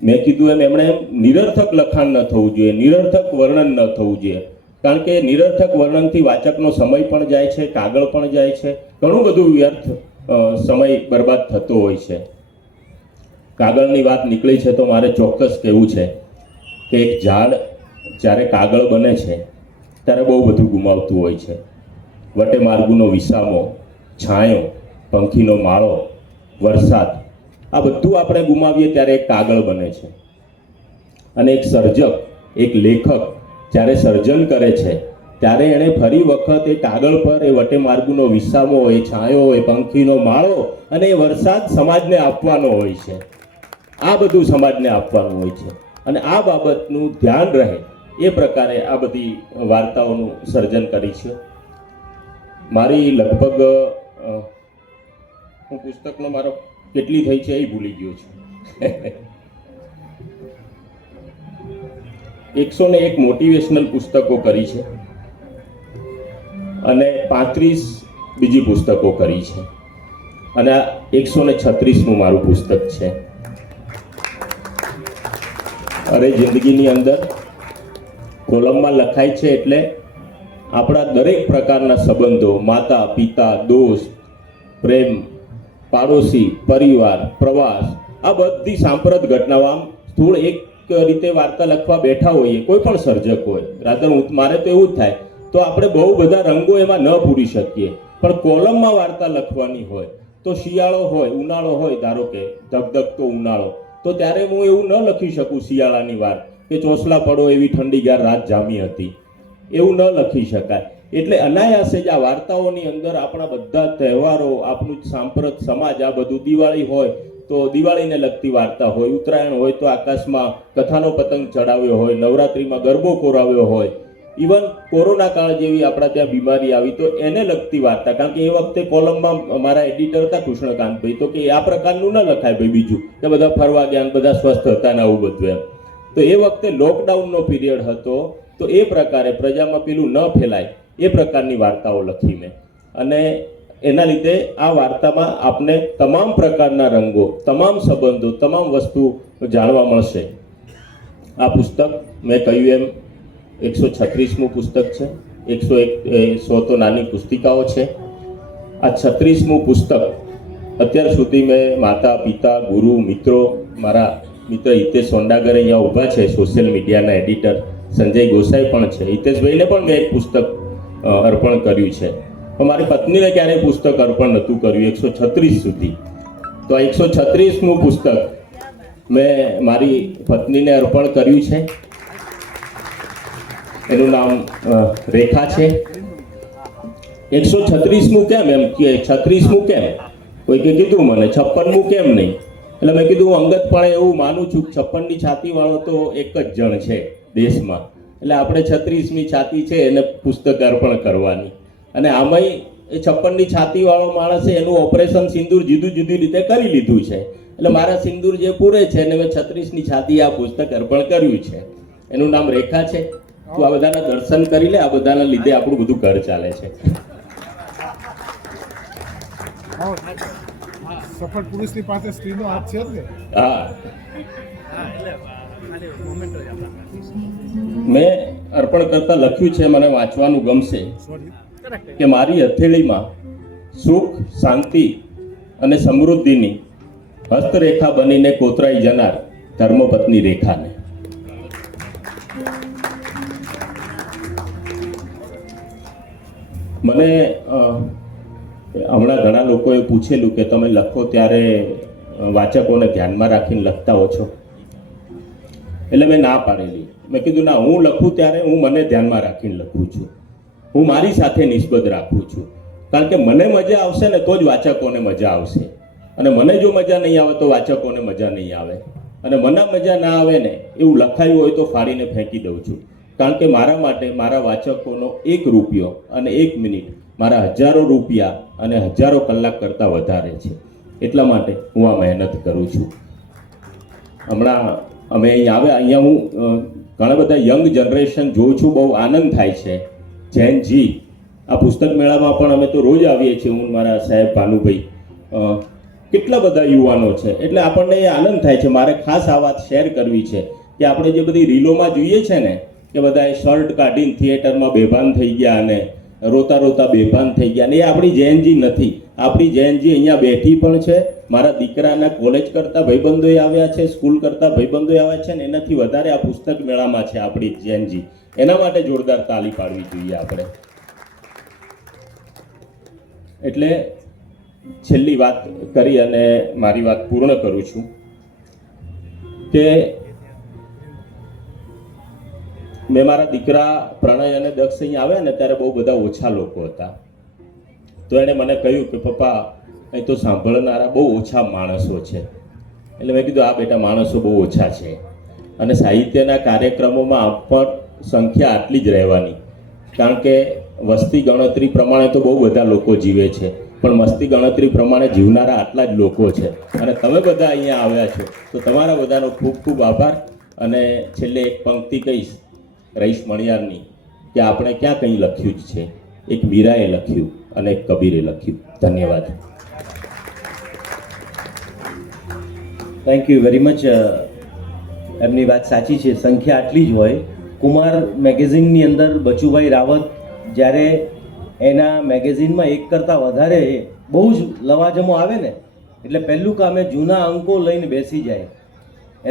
મેં કીધું એમ એમણે નિરર્થક લખાણ ન થવું જોઈએ, નિરર્થક વર્ણન ન થવું જોઈએ. કારણ કે નિરર્થક વર્ણનથી વાચકનો સમય પણ જાય છે, કાગળ પણ જાય છે, ઘણું બધું વ્યર્થ સમય બરબાદ થતો હોય છે. કાગળની વાત નીકળી છે તો મારે ચોક્કસ કહેવું છે કે એક ઝાડ જ્યારે કાગળ બને છે ત્યારે બહુ બધું ગુમાવતું હોય છે. વટે માર્ગુનો વિસામો, છાંયો, પંખીનો માળો, વરસાદ, આ બધું આપણે ગુમાવીએ ત્યારે એક કાગળ બને છે. અને એક સર્જક, એક લેખક જ્યારે સર્જન કરે છે ત્યારે એણે ફરી વખત એ કાગળ પર એ વટે માર્ગુનો વિસામો, એ છાંયો, એ પંખીનો માળો અને એ વરસાદ સમાજને આપવાનો હોય છે. આ બધું સમાજને આપવાનું હોય છે. અને આ બાબતનું ધ્યાન રહે એ પ્રકારે આ બધી વાર્તાઓનું સર્જન કરી છે. મારી લગભગ હું પુસ્તકનો મારો કેટલી થઈ છે એ ભૂલી ગયો છું. 101 મોટિવેશનલ પુસ્તકો કરી છે અને 35 બીજી પુસ્તકો કરી છે, અને આ 136મું મારું પુસ્તક છે. અરે જિંદગીની અંદર કોલમમાં લખાય છે એટલે આપણા દરેક પ્રકારના સંબંધો, માતા પિતા, દોસ્ત, પ્રેમ, પાડોશી, પરિવાર, પ્રવાસ, આ બધી સાંપ્રત ઘટનાઓ, આમ સ્થૂળ એક રીતે વાર્તા લખવા બેઠા હોઈએ, કોઈ પણ સર્જક હોય, રાધર મારે તો એવું જ થાય, તો આપણે બહુ બધા રંગો એમાં ન પૂરી શકીએ. પણ કોલમમાં વાર્તા લખવાની હોય તો શિયાળો હોય, ઉનાળો હોય, ધારો કે ધગધગતો ઉનાળો, તો ત્યારે હું એવું ન લખી શકું શિયાળાની વાત કે ચોસલા પડો એવી ઠંડીગાર રાત જામી હતી, એવું ન લખી શકાય. એટલે અનાયાસે જ આ વાર્તાઓની અંદર આપણા બધા તહેવારો, આપણું સાંપ્રત સમાજ, આ બધું, દિવાળી હોય તો દિવાળીને લગતી વાર્તા હોય, ઉત્તરાયણ હોય તો આકાશમાં કથાનો પતંગ ચડાવ્યો હોય, નવરાત્રિમાં ગરબો કોરાવ્યો હોય, ઇવન કોરોના કાળ જેવી આપણા ત્યાં બીમારી આવી તો એને લગતી વાર્તા. કારણ કે એ વખતે કોલમમાં મારા એડિટર હતા કૃષ્ણકાંતભાઈ, તો કે આ પ્રકારનું ન લખાય ભાઈ બીજું, કે બધા ફરવા ગયા, બધા સ્વસ્થ હતા ને આવું બધું એમ. તો એ વખતે લોકડાઉનનો પીરિયડ હતો, તો એ પ્રકારે પ્રજામાં પેલું ન ફેલાય એ પ્રકારની વાર્તાઓ લખી મેં. અને એના લીધે આ વાર્તામાં આપને તમામ પ્રકારના રંગો, તમામ સંબંધો, તમામ વસ્તુ જાણવા મળશે. આ પુસ્તક મેં કહ્યું એમ 136મું પુસ્તક છે. 100 તો નાની પુસ્તિકાઓ છે. આ 36મું પુસ્તક અત્યાર સુધી મેં માતા પિતા, ગુરુ, મિત્રો, મારા મિત્ર હિતેશ સોંડાગર અહીંયા ઊભા છે, સોશિયલ મીડિયાના એડિટર સંજય ગોસાઈ પણ છે, હિતેશભાઈને પણ મેં એક પુસ્તક અર્પણ કર્યું છે. પણ મારી પત્નીને ક્યારેય પુસ્તક અર્પણ નહોતું કર્યું 136 સુધી. તો આ 136મું પુસ્તક મેં મારી પત્નીને અર્પણ કર્યું છે. એનું નામ રેખા છે. 136મું કેમ એમ કે 36મું કેમ કોઈકે કીધું મને, 56મું કેમ નહીં? એટલે મેં કીધું હું અંગતપણે એવું માનું છું 56ની છાતી વાળો તો એક જ જણ છે દેશમાં, એટલે આપણે 36મી છાતી છે એને પુસ્તક અર્પણ કરવાની. અને આમાંય એ 56ની છાતી વાળો માણસે એનું ઓપરેશન સિંદૂર જુદી જુદી રીતે કરી લીધું છે. એટલે મારા સિંદૂર જે પૂરે છે એને મેં 36ની છાતી આ પુસ્તક અર્પણ કર્યું છે. એનું નામ રેખા છે. તું આ બધાના દર્શન કરી લે, આ બધાના લીધે આપણું બધું ઘર ચાલે છે. સફળ પુરુષની પાસે સ્ત્રીનો હાથ છે જ ને. હા, મેં અર્પણ કરતા લખ્યું છે, મને વાંચવાનું ગમશે, કે મારી હથેળીમાં સુખ, શાંતિ અને સમૃદ્ધિની હસ્તરેખા બનીને કોતરાઈ જનાર ધર્મપત્ની રેખાને. મને હમણાં ઘણા લોકોએ પૂછેલું કે તમે લખો ત્યારે વાચકોને ધ્યાનમાં રાખીને લખતા હો છો. એટલે મેં ના પાડેલી. મેં કીધું ના, હું લખું ત્યારે હું મને ધ્યાનમાં રાખીને લખું છું, હું મારી સાથે નિસ્બત રાખું છું. કારણ કે મને મજા આવશે ને તો જ વાચકોને મજા આવશે, અને મને જો મજા નહીં આવે તો વાચકોને મજા નહીં આવે. અને મના મજા ના આવે ને એવું લખાયું હોય તો ફાડીને ફેંકી દઉં છું. કારણ કે મારા માટે મારા વાચકોનો 1 રૂપિયો અને 1 મિનિટ મારા હજારો રૂપિયા અને હજારો કલાક કરતાં વધારે છે. એટલા માટે હું આ મહેનત કરું છું. હમણાં અમે અહીંયા હું ઘણા બધા યંગ જનરેશન જોઉં છું, બહુ આનંદ થાય છે. જૈનજી આ પુસ્તક મેળામાં પણ અમે તો રોજ આવીએ છીએ, હું મારા સાહેબ ભાનુભાઈ, કેટલા બધા યુવાનો છે. એટલે આપણને એ આનંદ થાય છે. મારે ખાસ આ વાત શેર કરવી છે કે આપણે જે બધી રીલોમાં જોઈએ છે ને કે બધા શર્ટ કાઢીને થિયેટરમાં બેભાન થઈ ગયા અને રોતા રોતા બેભાન થઈ ગયા, અને એ આપણી જૈનજી નથી. આપણી જૈનજી અહીંયા બેઠી પણ છે. મારા દીકરાના કોલેજ કરતા ભાઈબંધોએ આવ્યા છે, સ્કૂલ કરતા ભાઈબંધોએ આવ્યા છે, ને એનાથી વધારે આ પુસ્તક મેળામાં છે આપણી જૈનજી. એના માટે જોરદાર તાળી પાડવી જોઈએ આપણે. એટલે છેલ્લી વાત કરી અને મારી વાત પૂર્ણ કરું છું કે મેં મારા દીકરા પ્રણય અને દક્ષ અહીંયા આવ્યા ને ત્યારે બહુ બધા ઓછા લોકો હતા. તો એણે મને કહ્યું કે પપ્પા અહીં તો સાંભળનારા બહુ ઓછા માણસો છે. એટલે મેં કીધું આ બેટા માણસો બહુ ઓછા છે અને સાહિત્યના કાર્યક્રમોમાં પણ સંખ્યા આટલી જ રહેવાની. કારણ કે વસ્તી ગણતરી પ્રમાણે તો બહુ બધા લોકો જીવે છે, પણ મસ્તી ગણતરી પ્રમાણે જીવનારા આટલા જ લોકો છે. અને તમે બધા અહીંયા આવ્યા છો તો તમારા બધાનો ખૂબ ખૂબ આભાર. અને છેલ્લે એક પંક્તિ કહીશ રઈસ મણિયારની કે આપણે ક્યાં કંઈ લખ્યું જ છે. એક મીરાએ લખ્યું અને એક કબીરે લખ્યું. ધન્યવાદ. Thank you very much. એમની વાત સાચી છે, સંખ્યા આટલી જ હોય. કુમાર મેગેઝિનની અંદર બચુભાઈ રાવત જ્યારે એના મેગેઝિનમાં 1 કરતાં વધારે બહુ જ લવાજમો આવે ને એટલે પહેલું કામ એ જૂના અંકો લઈને બેસી જાય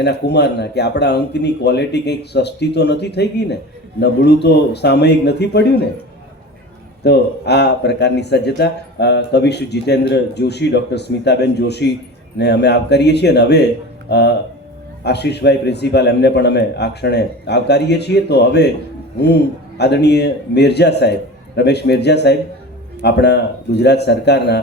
એના કુમારના કે આપણા અંકની ક્વોલિટી કંઈક સસ્તી તો નથી થઈ ગઈ ને, નબળું તો સામયિક નથી પડ્યું ને. તો આ પ્રકારની સજ્જતા કવિશ્રી જીતેન્દ્ર જોશી, ડૉક્ટર સ્મિતાબેન જોશીને અમે આવકારીએ છીએ. અને હવે આશીષભાઈ પ્રિન્સિપાલ, એમને પણ અમે આ ક્ષણે આવકારીએ છીએ. તો હવે હું આદરણીય મિર્ઝા સાહેબ, રમેશ મિર્ઝા સાહેબ, આપણા ગુજરાત સરકારના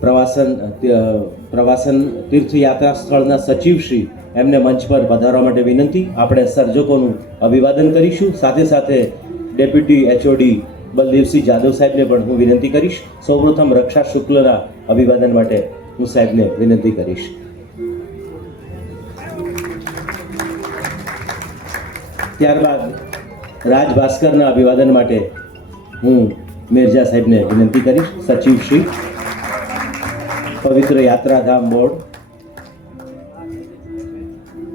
પ્રવાસન તીર્થયાત્રા સ્થળના સચિવશ્રી, એમને મંચ પર પધારવા માટે વિનંતી. આપણે સર્જકોનું અભિવાદન કરીશું. સાથે સાથે ડેપ્યુટી HOD બલદેવસિંહ જાદવ સાહેબને પણ હું વિનંતી કરીશ. સૌપ્રથમ રક્ષા શુક્લના અભિવાદન માટે હું સાહેબને વિનંતી કરીશ. ત્યારબાદ રાજ ભાસ્કરના અભિવાદન માટે હું મિર્ઝા સાહેબને વિનંતી કરીશ. સચિવ શ્રી, પવિત્ર યાત્રાધામ board.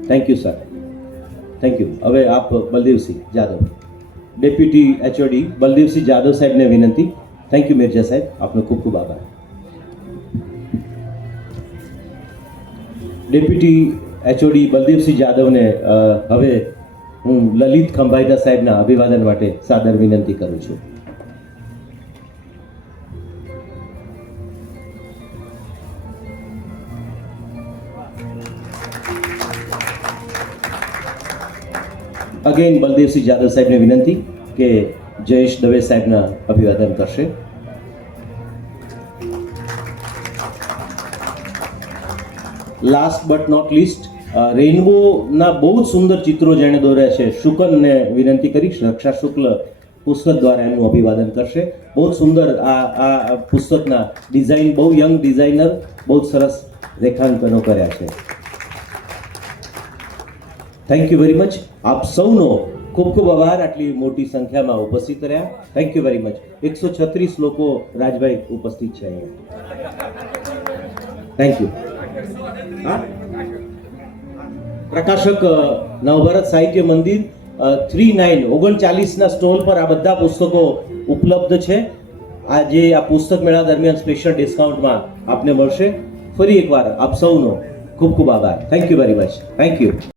Thank you sir, thank you. હવે આપ બલદેવસિંહ જાદવ, ડેપ્યુટી HOD બલદેવસિંહ જાદવ સાહેબને વિનંતી. થેન્ક યુ મિર્ઝા સાહેબ, આપનો ખૂબ ખૂબ આભાર. ડેપ્યુટી HOD બલદેવસિંહ જાદવને હવે હું લલિત ખંભાઈદા સાહેબના અભિવાદન માટે સાદર વિનંતી કરું છું. અગેન બલદેવસિંહ જાદવ સાહેબને વિનંતી કે જયેશ દવે સાહેબના અભિવાદન કરશે. લાસ્ટ બટ નોટ લીસ્ટ, રેઇનબોના બહુ જ સુંદર ચિત્રો જેણે દોર્યા છે, શુકનને વિનંતી કરીશ. રક્ષા શુક્લ પુસ્તક દ્વારા એમનું અભિવાદન કરશે. બહુ જ સુંદર આ પુસ્તકના ડિઝાઇન, બહુ યંગ ડિઝાઇનર, બહુ જ સરસ રેખાંકનો કર્યા છે. Thank you very much. આપ સૌનો ખૂબ ખૂબ આભાર આટલી મોટી સંખ્યામાં ઉપસ્થિત રહ્યા. Thank you very much. 136 લોકો રાજભાઈ ઉપસ્થિત છે અહીંયા. Thank you. હા, પ્રકાશક નવભારત સાહિત્ય મંદિર 39 સ્ટોલ પર આ બધા પુસ્તકો ઉપલબ્ધ છે. આજે આ પુસ્તક મેળા દરમિયાન સ્પેશિયલ ડિસ્કાઉન્ટમાં આપને મળશે. ફરી એકવાર આપ સૌનો ખૂબ ખૂબ આભાર. Thank you very much. Thank you.